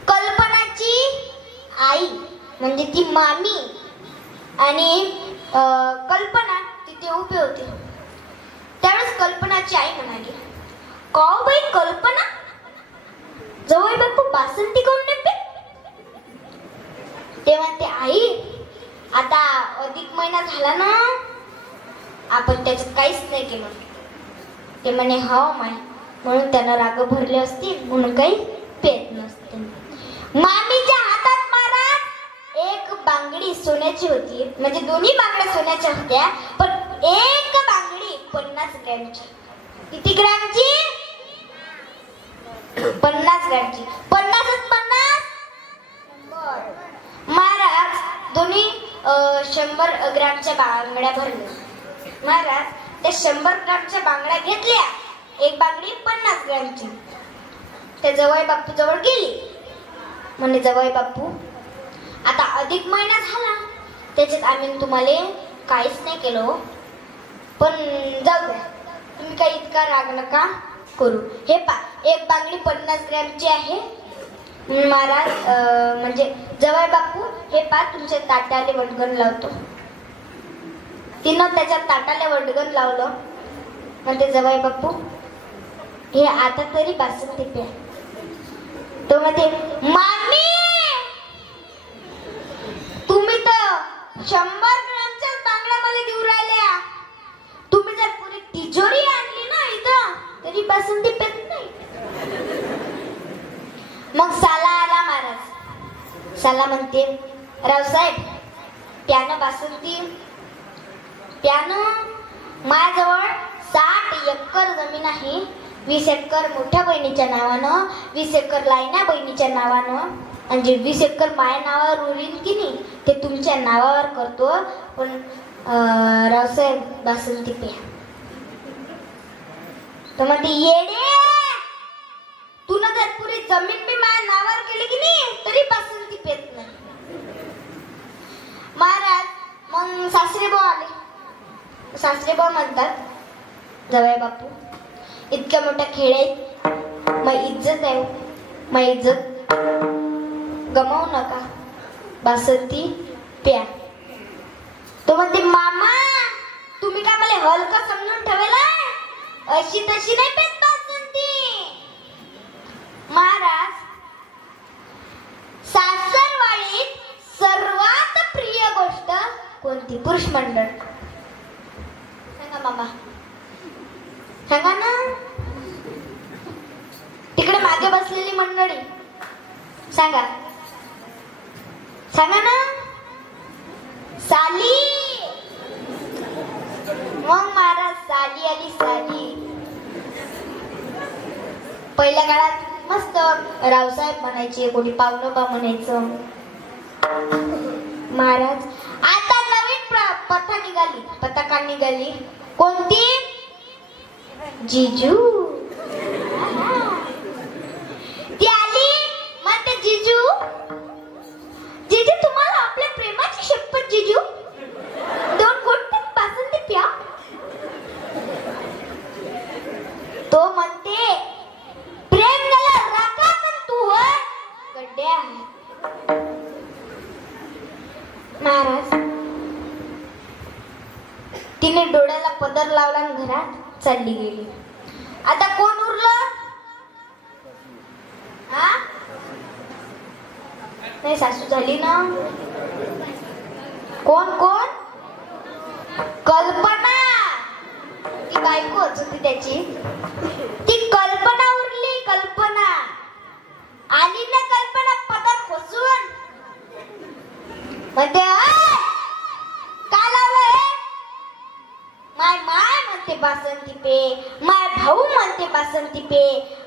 कल्पनाची आई म्हणजे ती मामी आणि कल्पना तिथे उभे होते. त्यावेळेस कल्पनाची आई म्हणाली, "काऊ बाई कल्पना, जवळ बापू बासंती करून नेते." ते म्हणते, "आई आता अधिक महिना झाला ना, आपण त्याच्यात काहीच नाही केलं." ते म्हणे, "हो माय, म्हणून त्यांना राग भरले असतील म्हणून काही पेत नसते." मामीच्या हातात महाराज एक बांगडी सोन्याची होती. म्हणजे दोन्ही बांगड्या सोन्याच्या होत्या, पण एक बांगडी 50 ग्रॅमची. किती ग्रॅमची? 50 ग्रॅमची. 50 महाराज दोन्ही 100 ग्रॅमच्या बांगड्या भरल्या. महाराज त्या 100 ग्रॅमच्या बांगड्या घेतल्या. एक बांगडी 50 ग्रॅमची. त्या जवळ बापू जवळ गेली. म्हणे, "जवळ बापू, आता अधिक महिना झाला, त्याच्यात आम्ही तुम्हाला काहीच नाही केलं, पण जाऊ द्या, तुम्ही काही इतका राग नका करू. हे पा, एक बांगडी 50 ग्रॅमची आहे." महाराज म्हणजे जवळ बापू, "हे पा, तुमच्या ताटाले वडगण लावतो." तिनं त्याच्या ताटाले वडगण लावलं. म्हणते, "जवळ बापू, हे आता तरी बासंती प्या." तो म्हणते, "मामी, तुम्ही तर 100 ग्रॅमच्या बांगड्या मला देऊ राहिल्या. तुम्ही जर पुरी तिजोरी आणली ना इथं तरी बासंती पेत नाही." मग साला आला महाराज. साला म्हणते, "रावसाहेब, प्यानं बासंती प्यानं. माझ्याजवळ 60 एकर जमीन आहे. 20 एकर मोठ्या बहिणीच्या नावानं, 20 एकर लायना बहिणीच्या नावानं, आणि जे 20 एकर माझ्या नावावर उरील की नाही ते तुमच्या नावावर करतो. पण रावसाहेब बासंती प्या." तर म्हणते, "येडे, तुला जर पुरी जमीन मी माझ्या नावावर केली की नाही तरी बासंती पेत नाही." महाराज मग सासरेभाऊ आले. सासरेभाऊ म्हणतात, "जवळ बापू, इतक्या मोठ्या खेड्यात माझी इज्जत आहे, माझी इज्जत गमावू नका, बासंती प्या." तो म्हणते, "मामा, तुम्ही काय मला हलकं समजून ठेवलाय? अशी तशी नाही पेत बासंती." महाराज सासरवाडीत सर्वात प्रिय गोष्ट कोणती? पुरुष मंडळ. सांगा मामा, सांगा ना. तिकडे मागे बसलेली मंडळी सांगा, सांगा ना. साली. मग महाराज साली आली. साली पहिल्या काळात मस्त रावसाहेब म्हणायचे, कोणी पावलोबा म्हणायचं. महाराज आता नवीन पताका निघाली. कोणती? जिजू. ती आली. म्हणते, "जिजू, जिजू, तुम्हाला आपल्या प्रेमाची शपथ जिजू, 2 घोट बासंती प्या." तो म्हणते, "प्रेम झाला राखा, पण तू गड्ड्या." महाराज तिने डोळ्याला पदर लावला आणि घरात चालली गेली. आता कोण उरलं? हा, नाही, सासू झाली ना. कोण कोण? कल्पना. ती बायको होती त्याची. ती कल्पना उरली. कल्पना आली ना. कल्पना पदर खोसून म्हणते, "काय लावलंय?" माय म्हणते बासंती पे, माय भाऊ म्हणते बासंती पे,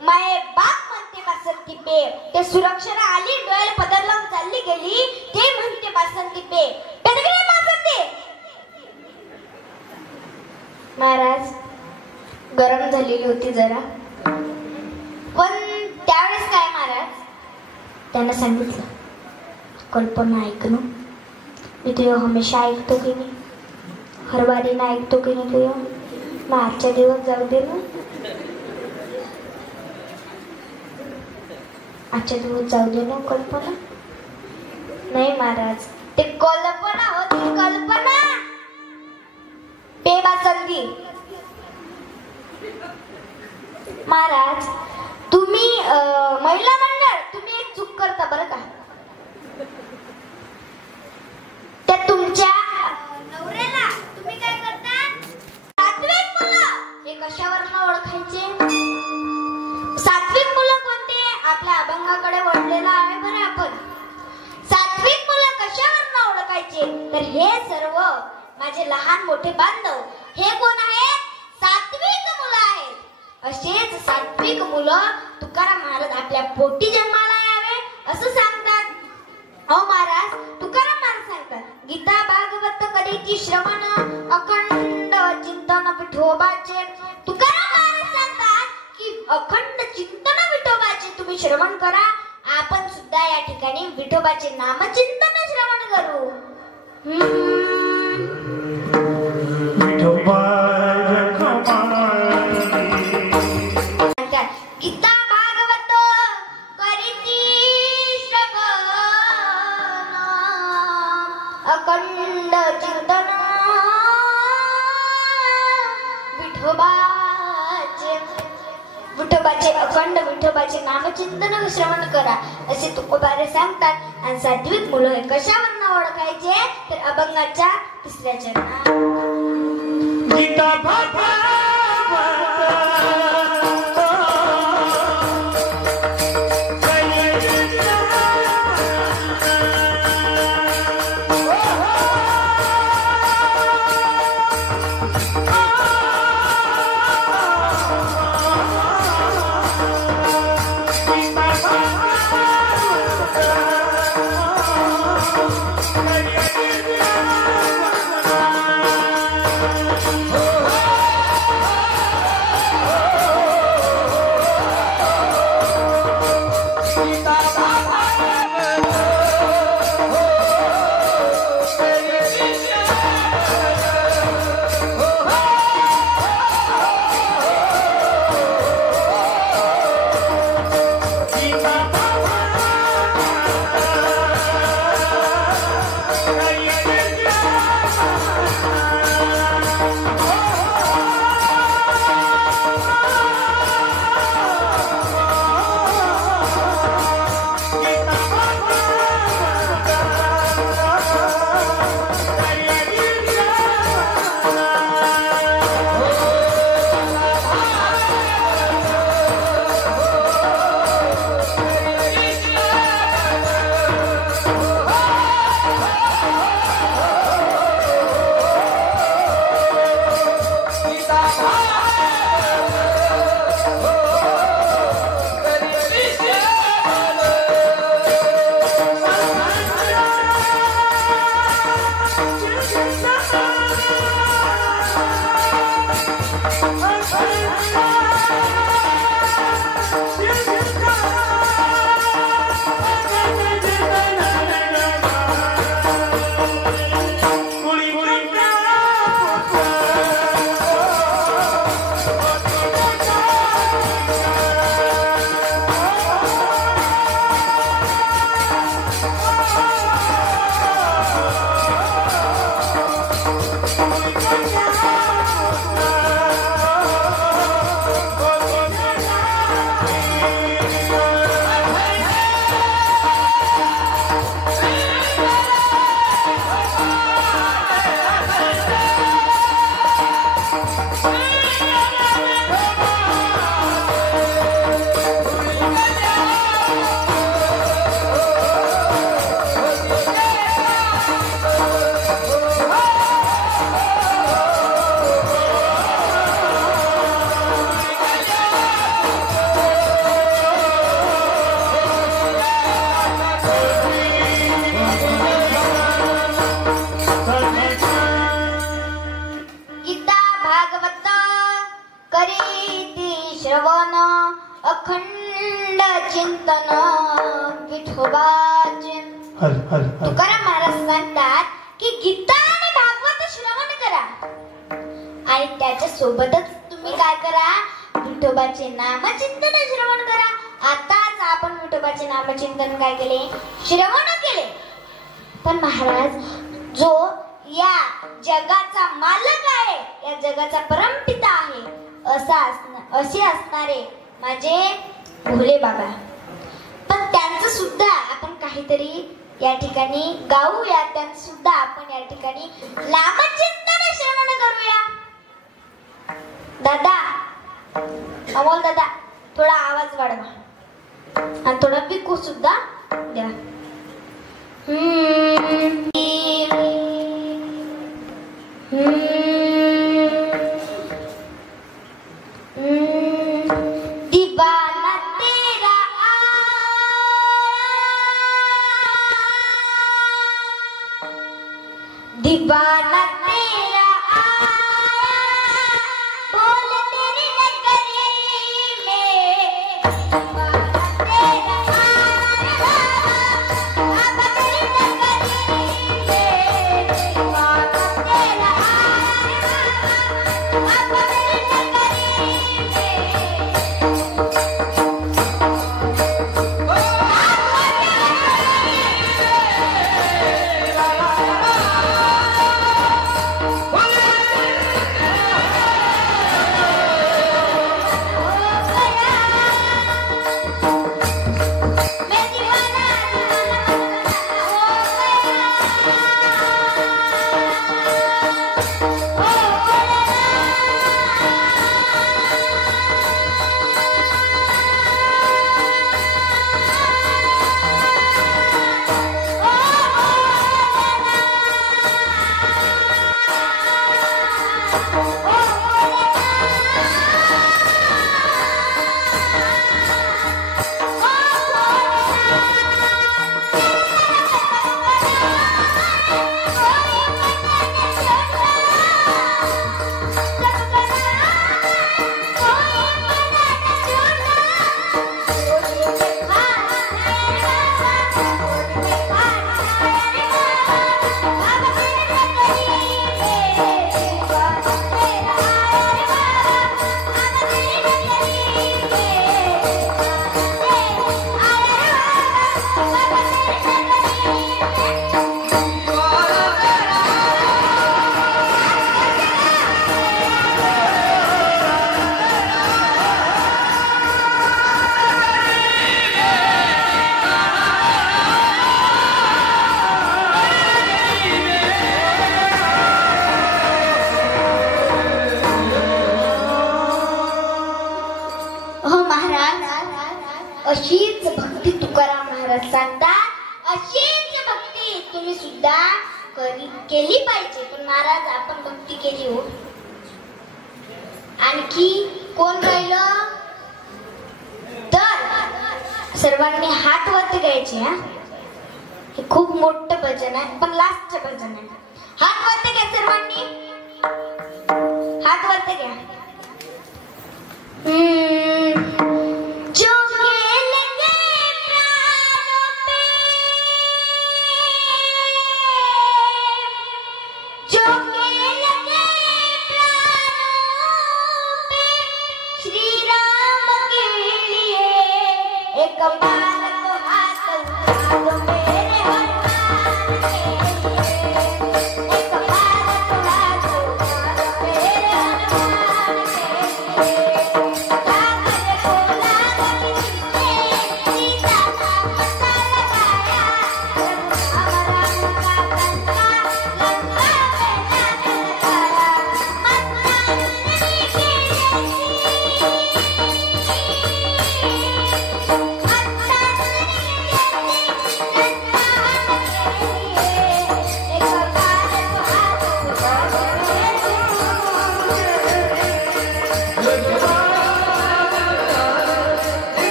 माय बाप म्हणते बासंती पे. ते सुरक्षेला आली, डोळ्याला पदर लावून चालली गेली. ते म्हणते बासंती पे. बासंती महाराज गरम झालेली होती जरा, पण त्यावेळेस काय महाराज त्यांना सांगितलं, कल्पना ऐकणं मी तुझं हमेशा ऐकतो की नाही, हर बारीनं ऐकतो की नाही तुझं, मग आजच्या दिवस जाऊ दे ना, आजच्या दिवस जाऊ दे ना कल्पना. नाही महाराज, ते कल्पना होती, कल्पना बेबासंगी. महाराज तुम्ही महिला मंडळ तुम्ही एक चूक करता बरं का. त्या तुमच्या नवऱ्याला तुम्ही काय करता, सात्विक मुलं हे कशावरनं ओळखायचे. सात्विक मुलं कोणते, आपल्या अभंगाकडे वळलेला आहे बरं आपण. सात्विक मुलं कशावरनं ओळखायचे, तर हे सर्व माझे लहान मोठे बांधव हे कोण आहेत, सात्विक मुलं आहेत. असेच सात्विक मुलं तुकाराम महाराज आपल्या पोटी जन्माला यावे असं सांगतात. अहो महाराज तुकाराम महाराज सांगतात, गीता भागवत करीती श्रवण अखंड चिंतन विठोबाचे. तुकाराम महाराज सांगतात की अखंड चिंतन विठोबाचे तुम्ही श्रवण करा. आपण सुद्धा या ठिकाणी विठोबाचे नामचिंतन श्रवण करू. गीता भागवत करीती श्रवण अखंड चिंतन विठोबाचे अखंड विठोबाचे नामचिंतन श्रवण करा असे तुकोबारे सांगतात. आणि सात्विक मुलं हे कशावरनं ओळखायचे, तर अभंगाच्या 3ऱ्या चरणात गीता श्रवण अखंड चिंतन विठोबाचे. तुकाराम महाराज सांगतात की गीता आणि भागवत श्रवण करा आणि त्याच्या सोबतच तुम्ही काय करा, विठोबाचे नामचिंतन श्रवण करा. आताच आपण विठोबाचे नामचिंतन काय केले, श्रवण केले. पण महाराज जो या जगाचा मालक आहे, या जगाचा परमपिता आहे, असे असणारे माझे भोले बाबा, पण त्यांचं सुद्धा आपण काहीतरी या ठिकाणी गाऊया, त्यांचं सुद्धा आपण या ठिकाणी नामचिंतन श्रवण करूया. दादा, अमोल दादा, थोडा आवाज वाढवा आणि थोडा पिकू सुद्धा द्या. दीवाना तेरा दीवाना तेरा बोल तेरी नगरी में, दीवाना तेरा अब तेरी नगरी में, दीवाना तेरा अब तेरी नगरी अशीच भक्ती तुकाराम महाराज सांगतात, अशीच भक्ती तुम्ही सुद्धा केली पाहिजे. पण महाराज आपण भक्ती केली हो, आणखी कोण राहिलं तर सर्वांनी हात वरती घ्यायचे. हे खूप मोठं भजन आहे, पण लास्टचं भजन आहे. हात वरती घ्या सर्वांनी, हात वरती घ्या.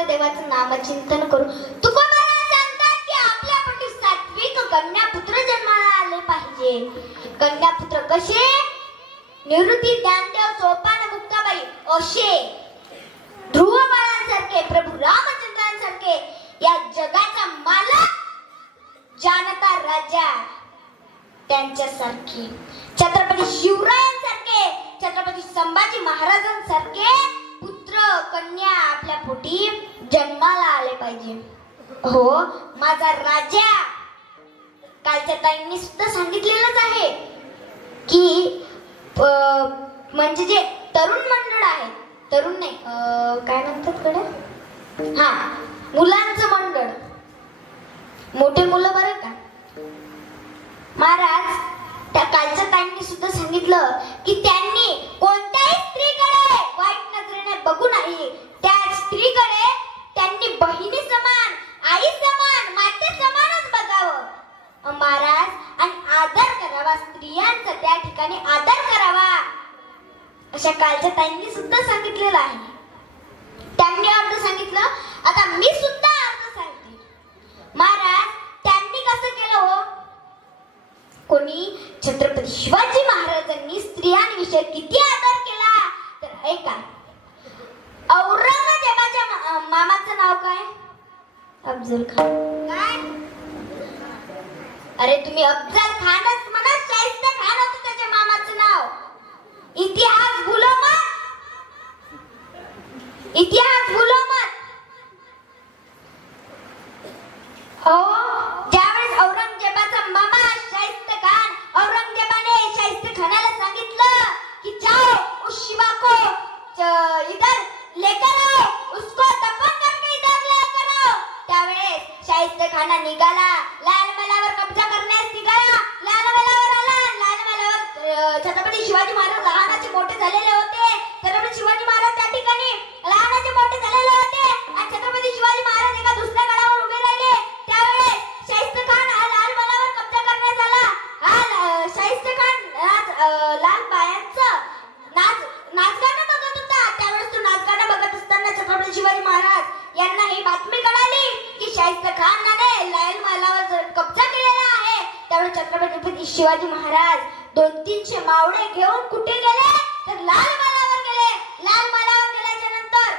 आपल्या देवाचं नामचिंतन करू. तुकोबाला सांगतात की आपल्यापैकी सात्विक कन्यापुत्र जन्माला आले पाहिजे. कन्यापुत्र कसे? निवृत्ती, ज्ञानदेव, सोपान, मुक्ताबाई असे ध्रुव बाळांसारखे, प्रभू रामचंद्रांसारखे या जगाचा मालक, जानता राजा त्यांच्यासारखे, छत्रपती शिवरायांसारखे, छत्रपती संभाजी महाराजांसारखे पुत्र कन्या आपल्या पोटी जन्माला आले पाहिजे. हो, माझा राजा. कालच्या ताईंनी सुद्धा सांगितलेलंच आहे की म्हणजे जे तरुण मंडळ आहे, तरुण नाही काय म्हणतात कडे, हा मुलांचं मंडळ, मोठे मुलं बरं का. महाराज त्या कालच्या ताईंनी सुद्धा सांगितलं की त्यांनी कोणत्याही स्त्रीकडे वाईट नजरेने बघू नाही. त्या स्त्रीकडे त्यांनी बहिणी समान, आई समान, माते समानच बघावं महाराज, आणि आदर करावा स्त्रियांचा, त्या ठिकाणी आदर करावा अशा कालच्या ताईंनी सुद्धा सांगितलेलं आहे. त्यांनी अर्थ सांगितलं, आता मी सुद्धा अर्थ सांगते. महाराज त्यांनी कसं केलं हो? कोणी छत्रपती शिवाजी महाराजांनी स्त्रियांविषयी किती आदर केला तर ऐका. औरंगजेबाच्या मामाचं नाव काय? अफजल खान. काय? अरे तुम्ही अफजल खानच म्हणा, शाहिस्ता खान होतं त्याच्या मामाचं नाव. इतिहास भूलो मत, इतिहास भूलो मत. हो, ज्यावेळेस औरंगजेबाचा मामा शाहिस्ता खान, औरंगजेबाने शाहिस्ता खानाला सांगितलं की जाओ उस शिवा को इधर लेकर आओ, उसको दफन करके इधर लेकर आओ. त्यावेळेस शाहिस्ता खान निघाला, लाल महालावर कब्जा करण्यास निघाला. लाल महालावर आला. लाल महालावर छत्रपती शिवाजी महाराज लहानाचे मोठे झालेले होते. छत्रपती शिवाजी महाराज त्या ठिकाणी लहानाचे मोठे झालेले होते आणि छत्रपती शिवाजी महाराज एका दुसऱ्या गडावर उभे राहिले. त्यावेळेस शाहिस्ता खान हा लाल महालावर कब्जा करण्यात आला. हा शाहिस्ता खान लाल बायांचं नाचगाणं बघत होता. त्यावेळेस तो नाचगाणं बघत असताना छत्रपती शिवाजी महाराज यांना ही बातमी कळाली की शाहिस्ता खानाने लाल महालावर कब्जा केलेला आहे. त्यावेळेस छत्रपती शिवाजी महाराज 200-300 मावळे घेऊन कुठे गेले तर लाल महालावर गेले. लाल महालावर गेल्याच्या नंतर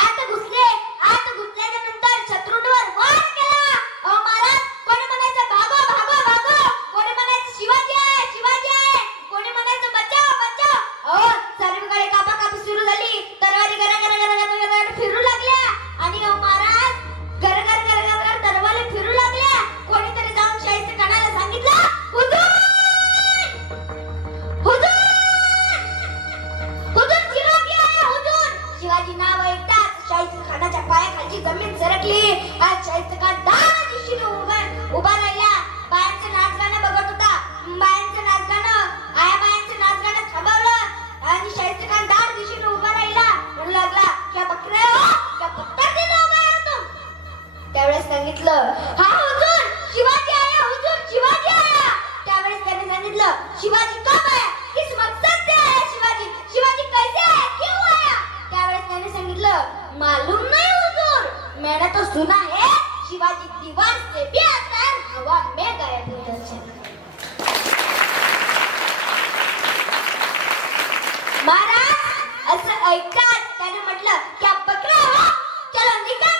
आत घुसले. आत घुसल्याच्या नंतर शत्रूंवर वार केला. अहो महाराज, कोणी म्हणायचं भागो भागो भागो, कोणी म्हणायचं शिवाजी आहे शिवाजी आहे, कोणी म्हणायचं बचाव बचाव. अहो सर्वीकडे कापाकापी सुरू झाली. तरवारी गरा गरा गरा गरा गरा फिरू लागल्या आणि अहो महाराज गर गर गर गर गर तरवारी फिरू लागल्या. कोणीतरी जाऊन शाहिस्ता खानाला सांगितलं, हुजूर हुजूर हुजूर शिवाजी आहे हुजूर. शिवाजी नाव ऐकताच शाहिस्ता खानाच्या पायाखालची जमीन सरकली. आज शाहिस्ता खान दार दिशेने उभा राहिला. बायांचं नाचगाणं बघत होता. बायांचं नाचगाणं, आया बायांचं नाचगाणं थांबवलं आणि शाहिस्ता खान दार दिशेने उभा राहिला. म्हणू लागला, क्या बक रहे हो, क्या पत्ता दिला हो तुम. त्यावेळेस सांगितलं, हा हुजूर शिवाजी आया हुजूर शिवाजी आया. त्यावेळेस त्याने सांगितलं, शिवाजी कब आया, किस मकसद से आया शिवाजी, शिवाजी कैसे आया, क्यों आया. त्यावेळेस त्याने सांगितलं, मालूम नहीं हुजूर, मैंने तो सुना है शिवाजी दीवार से भी आता है, हवा में गायब हो जाता है. महाराज असं ऐकतात त्याने म्हटलं, क्या बकरा हो, चलो निकल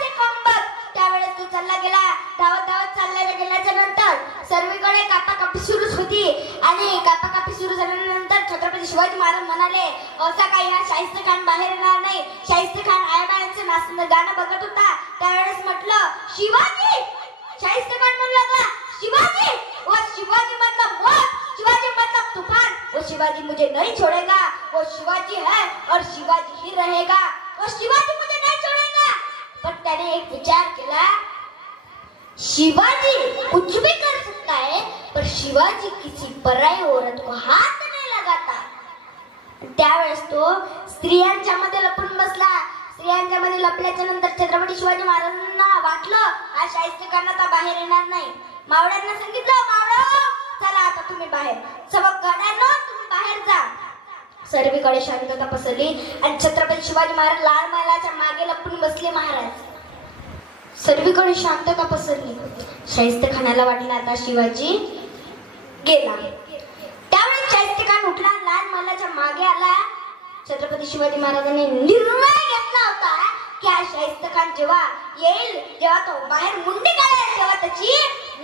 से खंबक. त्यावेळेस तो चालला गेला. धावत धावत चालला गेल्याच्या नंतर सर्वीकडे कापाकापी सुरूच होती आणि कापाकापी सुरू झाल्यानंतर छत्रपती शिवाजी महाराज म्हणाले, असा काही हा शाहिस्ता खान बाहेर येणार नाही. शाहिस्ता खान आयाबायांचं नाचणं गाणं बघत होता. त्यावेळेस म्हटलं, शिवाजी. शाहिस्ता खान म्हणू लागला, शिवाजी, वो शिवाजी मतलब मौत, शिवाजी मतलब तूफान, वो शिवाजी मुझे नहीं छोड़ेगा, वो शिवाजी है और शिवाजी ही रहेगा, वो शिवाजी मुझे नहीं छोड़ेगा. पण त्याने एक विचार केला, शिवाजी कुछ भी कर सकता है पर शिवाजी किसी पराई औरत को हाथ नहीं लगाता. त्यावेळेस तो स्त्रियांच्या मध्ये लपून बसला. स्त्रियांच्या मध्ये लपल्याच्या नंतर छत्रपती शिवाजी महाराजांना वाटलं, हा शाहिस्ता खान आता बाहेर येणार नाही. मावळ्यांना सांगितलं, मावळो चला आता तुम्ही बाहेर, सर्व गड्यांनो तुम्ही बाहेर जा. सर्वीकडे शांतता पसरली आणि छत्रपती शिवाजी महाराज लाल महालाच्या मागे लपून बसले. महाराज सर्वीकडे शांतता पसरली. शाहिस्तेखानाला वाटलं आता शिवाजी गेला. त्यावेळेस शाहिस्तेखान उठला, लाल महालाच्या मागे आला. छत्रपती शिवाजी महाराजांनी निर्णय घेतला होता की हा शाहिस्तेखान जेव्हा येईल, जेव्हा तो बाहेर मुंडी काढेल, तेव्हा त्याची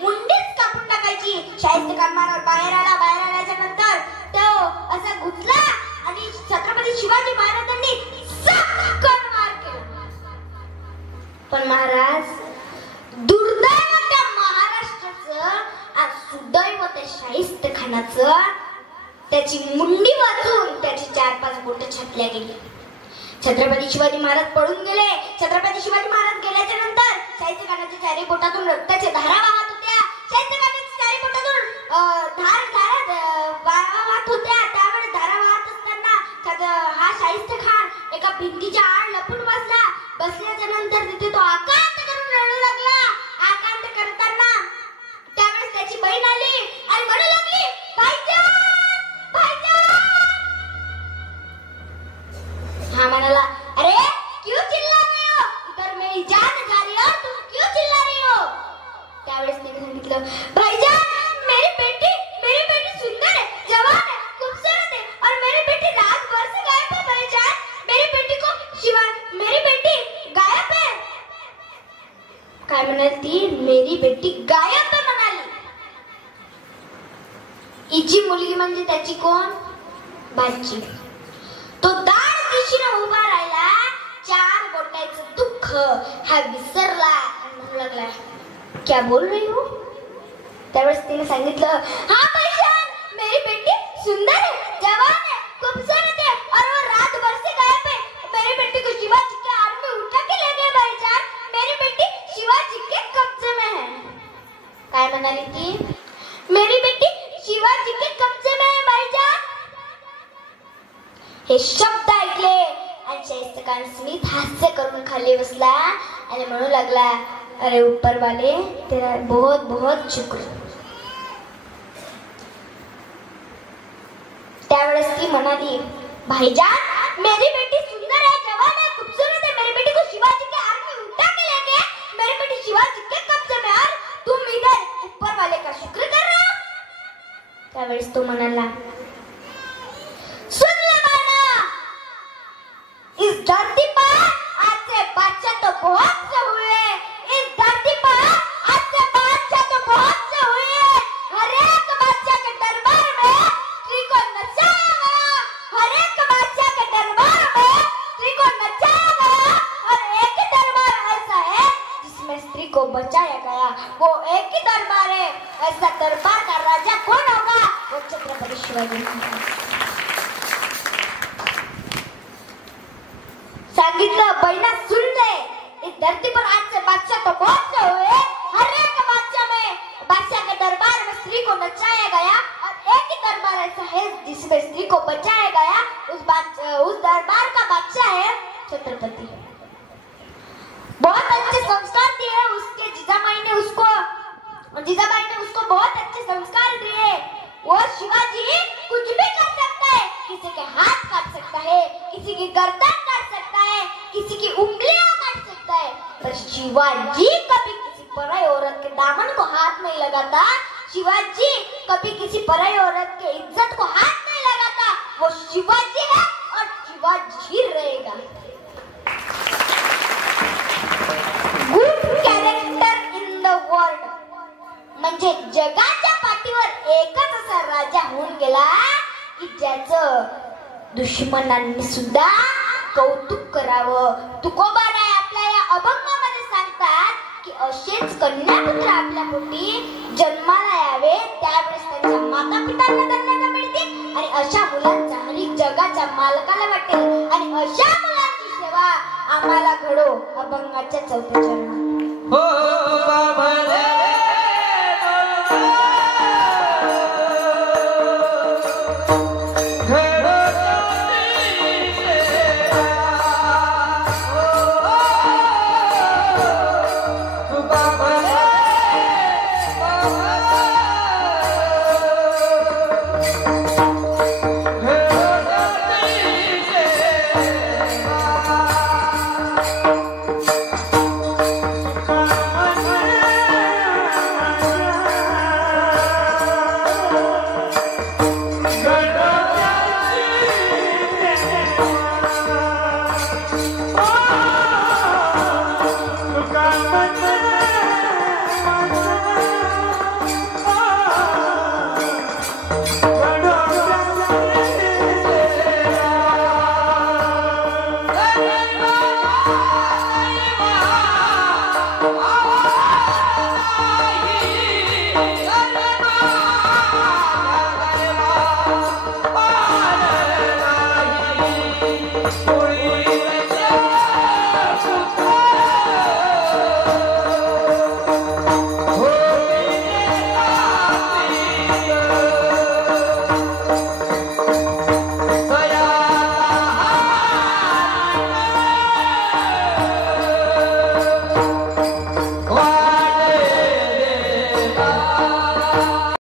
मुंडीच कापून टाकायची. शाहिस्तेखान महाराज बाहेर आला. बाहेर आल्याच्या नंतर तो असा घुसला आणि छत्रपती शिवाजी महाराजांनी सटकन वार केला. पण महाराज, दुर्दैव त्या महाराष्ट्राचं आज सुदैव त्या शाहिस्तेखानाचं, त्याची मुंडी वाचून त्याची 4-5 बोटं छाटल्या गेली. छत्रपती शिवाजी महाराज पळून गेले. छत्रपती शिवाजी महाराज गेल्याच्या नंतर शाहिस्तेखानाच्या 4 बोटातून रक्ताच्या धारा वाहत होत्या. शाहिस्तेखानाच्या 4 बोटातून वाहत होत्या. त्यावेळेस धारा वाहत असताना हा शाहिस्तेखान एका भिंतीच्या आड लपून बसला. बसल्याच्या नंतर तिथे तो आकांत करून रडू लागला. आकांत करताना त्यावेळेस त्याची बहीण आली आणि म्हणू लागली, भाईजान, भाईजान. हा म्हणाला, अरे क्यों चिल्ला रहे हो, इधर मेरी जान जा रही हो, तुम क्यों चिल्ला रही हो. त्यावेळेस त्याने सांगितलं, भाईजान, मेरी बेटी सुंदर है, जवान है, खूबसूरत है और मेरी बेटी रात भर से गायब है. भाईजान, मेरी बेटी गायब है. काय म्हणाली ती? मेरी बेटी गायब है म्हणाली. हिची मुलगी म्हणजे त्याची कोण? बाची. तो दार दिशेने उभा राहिला. 4 बोटाचं दुःख हा विसरला आणि म्हणू लागला, क्या बोल रही हो. त्यावेळेस तिने सांगितलं, हा भाईजान, मेरी बेटी सुंदर है, जवान है, खूबसूरत है और वो रात भर से गायब है. मेरी बेटी को शिवाजी के आर्मी उठा के ले गए भाईजान. मेरी बेटी शिवाजी के कब्जे में है. काय म्हणाली ती? मेरी बेटी शिवाजी के कब्जे में है भाईजान. हे शब्द ऐकले आणि शाहिस्तेखान स्मित हास्य करून खाली बसला आणि म्हणू लागला, अरे ऊपर वाले, तेरा बहुत बहुत शुक्र. त्यावेळेस ती म्हणाली, भाईजान, मेरी बेटी सुंदर है, जवान है, खूबसूरत है. मेरी बेटी को शिवाजी के आर्मी उठा के ले गए. मेरी बेटी शिवाजी के कब्जे में और तुम इधर ऊपर वाले का शुक्र कर रहे हो. त्यावेळेस तो म्हणाला, सुन ले माना, इस धरती पर आज से बादशाह तो बहुत से हुए. इस धरती पर आज से बादशाह तो बहुत से हुए. हर एक बादशाह के दरबार में स्त्री को नचाया गया. हर एक बादशाह के दरबार में स्त्री को नचाया गया. और एक ही दरबार ऐसा है जिसमें स्त्री को बचाया गया. वो एक ही दरबार है. ऐसा दरबार का राजा कौन होगा? वो छत्रपती शिवाजी महाराज. सांगितलं, बहिणा सुन ले, इस धरती पर आज से बादशाह तो बहुत से हुए. हर एक बादशाह के दरबार में स्त्री को नचाया गया और एक ही दरबार ऐसा है जिसमें स्त्री को बचाया गया. उस दरबार का बादशाह है छत्रपति. बहुत अच्छे संस्कार दिए उसके जिजाबाई ने उसको बहुत अच्छे संस्कार दिए. वो शिवाजी कुछ भी कर सकता है. किसी के हाथ काट सकता है, किसी की गर्दन काट सकता है, किसी की उंगलियां काट सकता है. पर शिवाजी कभी किसी पराई औरत के दामन को हाथ नहीं लगाता. शिवाजी कभी किसी पराई औरत के इज्जत को हाथ नहीं लगाता. वो शिवाजी है और शिवाजी रहेगा. Good character in the world म्हणजे जगाच्या पाठीवर एकच असा राजा होऊन गेला की ज्याचं दुश्मनांनी सुद्धा कौतुक करावं. तुकोबाराय आपल्या या अभंगामध्ये सांगतात की असेच कन्यापुत्र आपल्या पोटी जन्माला यावे, त्यावेळेस त्यांच्या माता पितांना धन्यता मिळते आणि अशा मुलांचा हरी जगाच्या मालकाला वाटेल. आणि अशा मुलांची सेवा आम्हाला घडो. अभंगाच्या 4थ्या चरणात. कोळे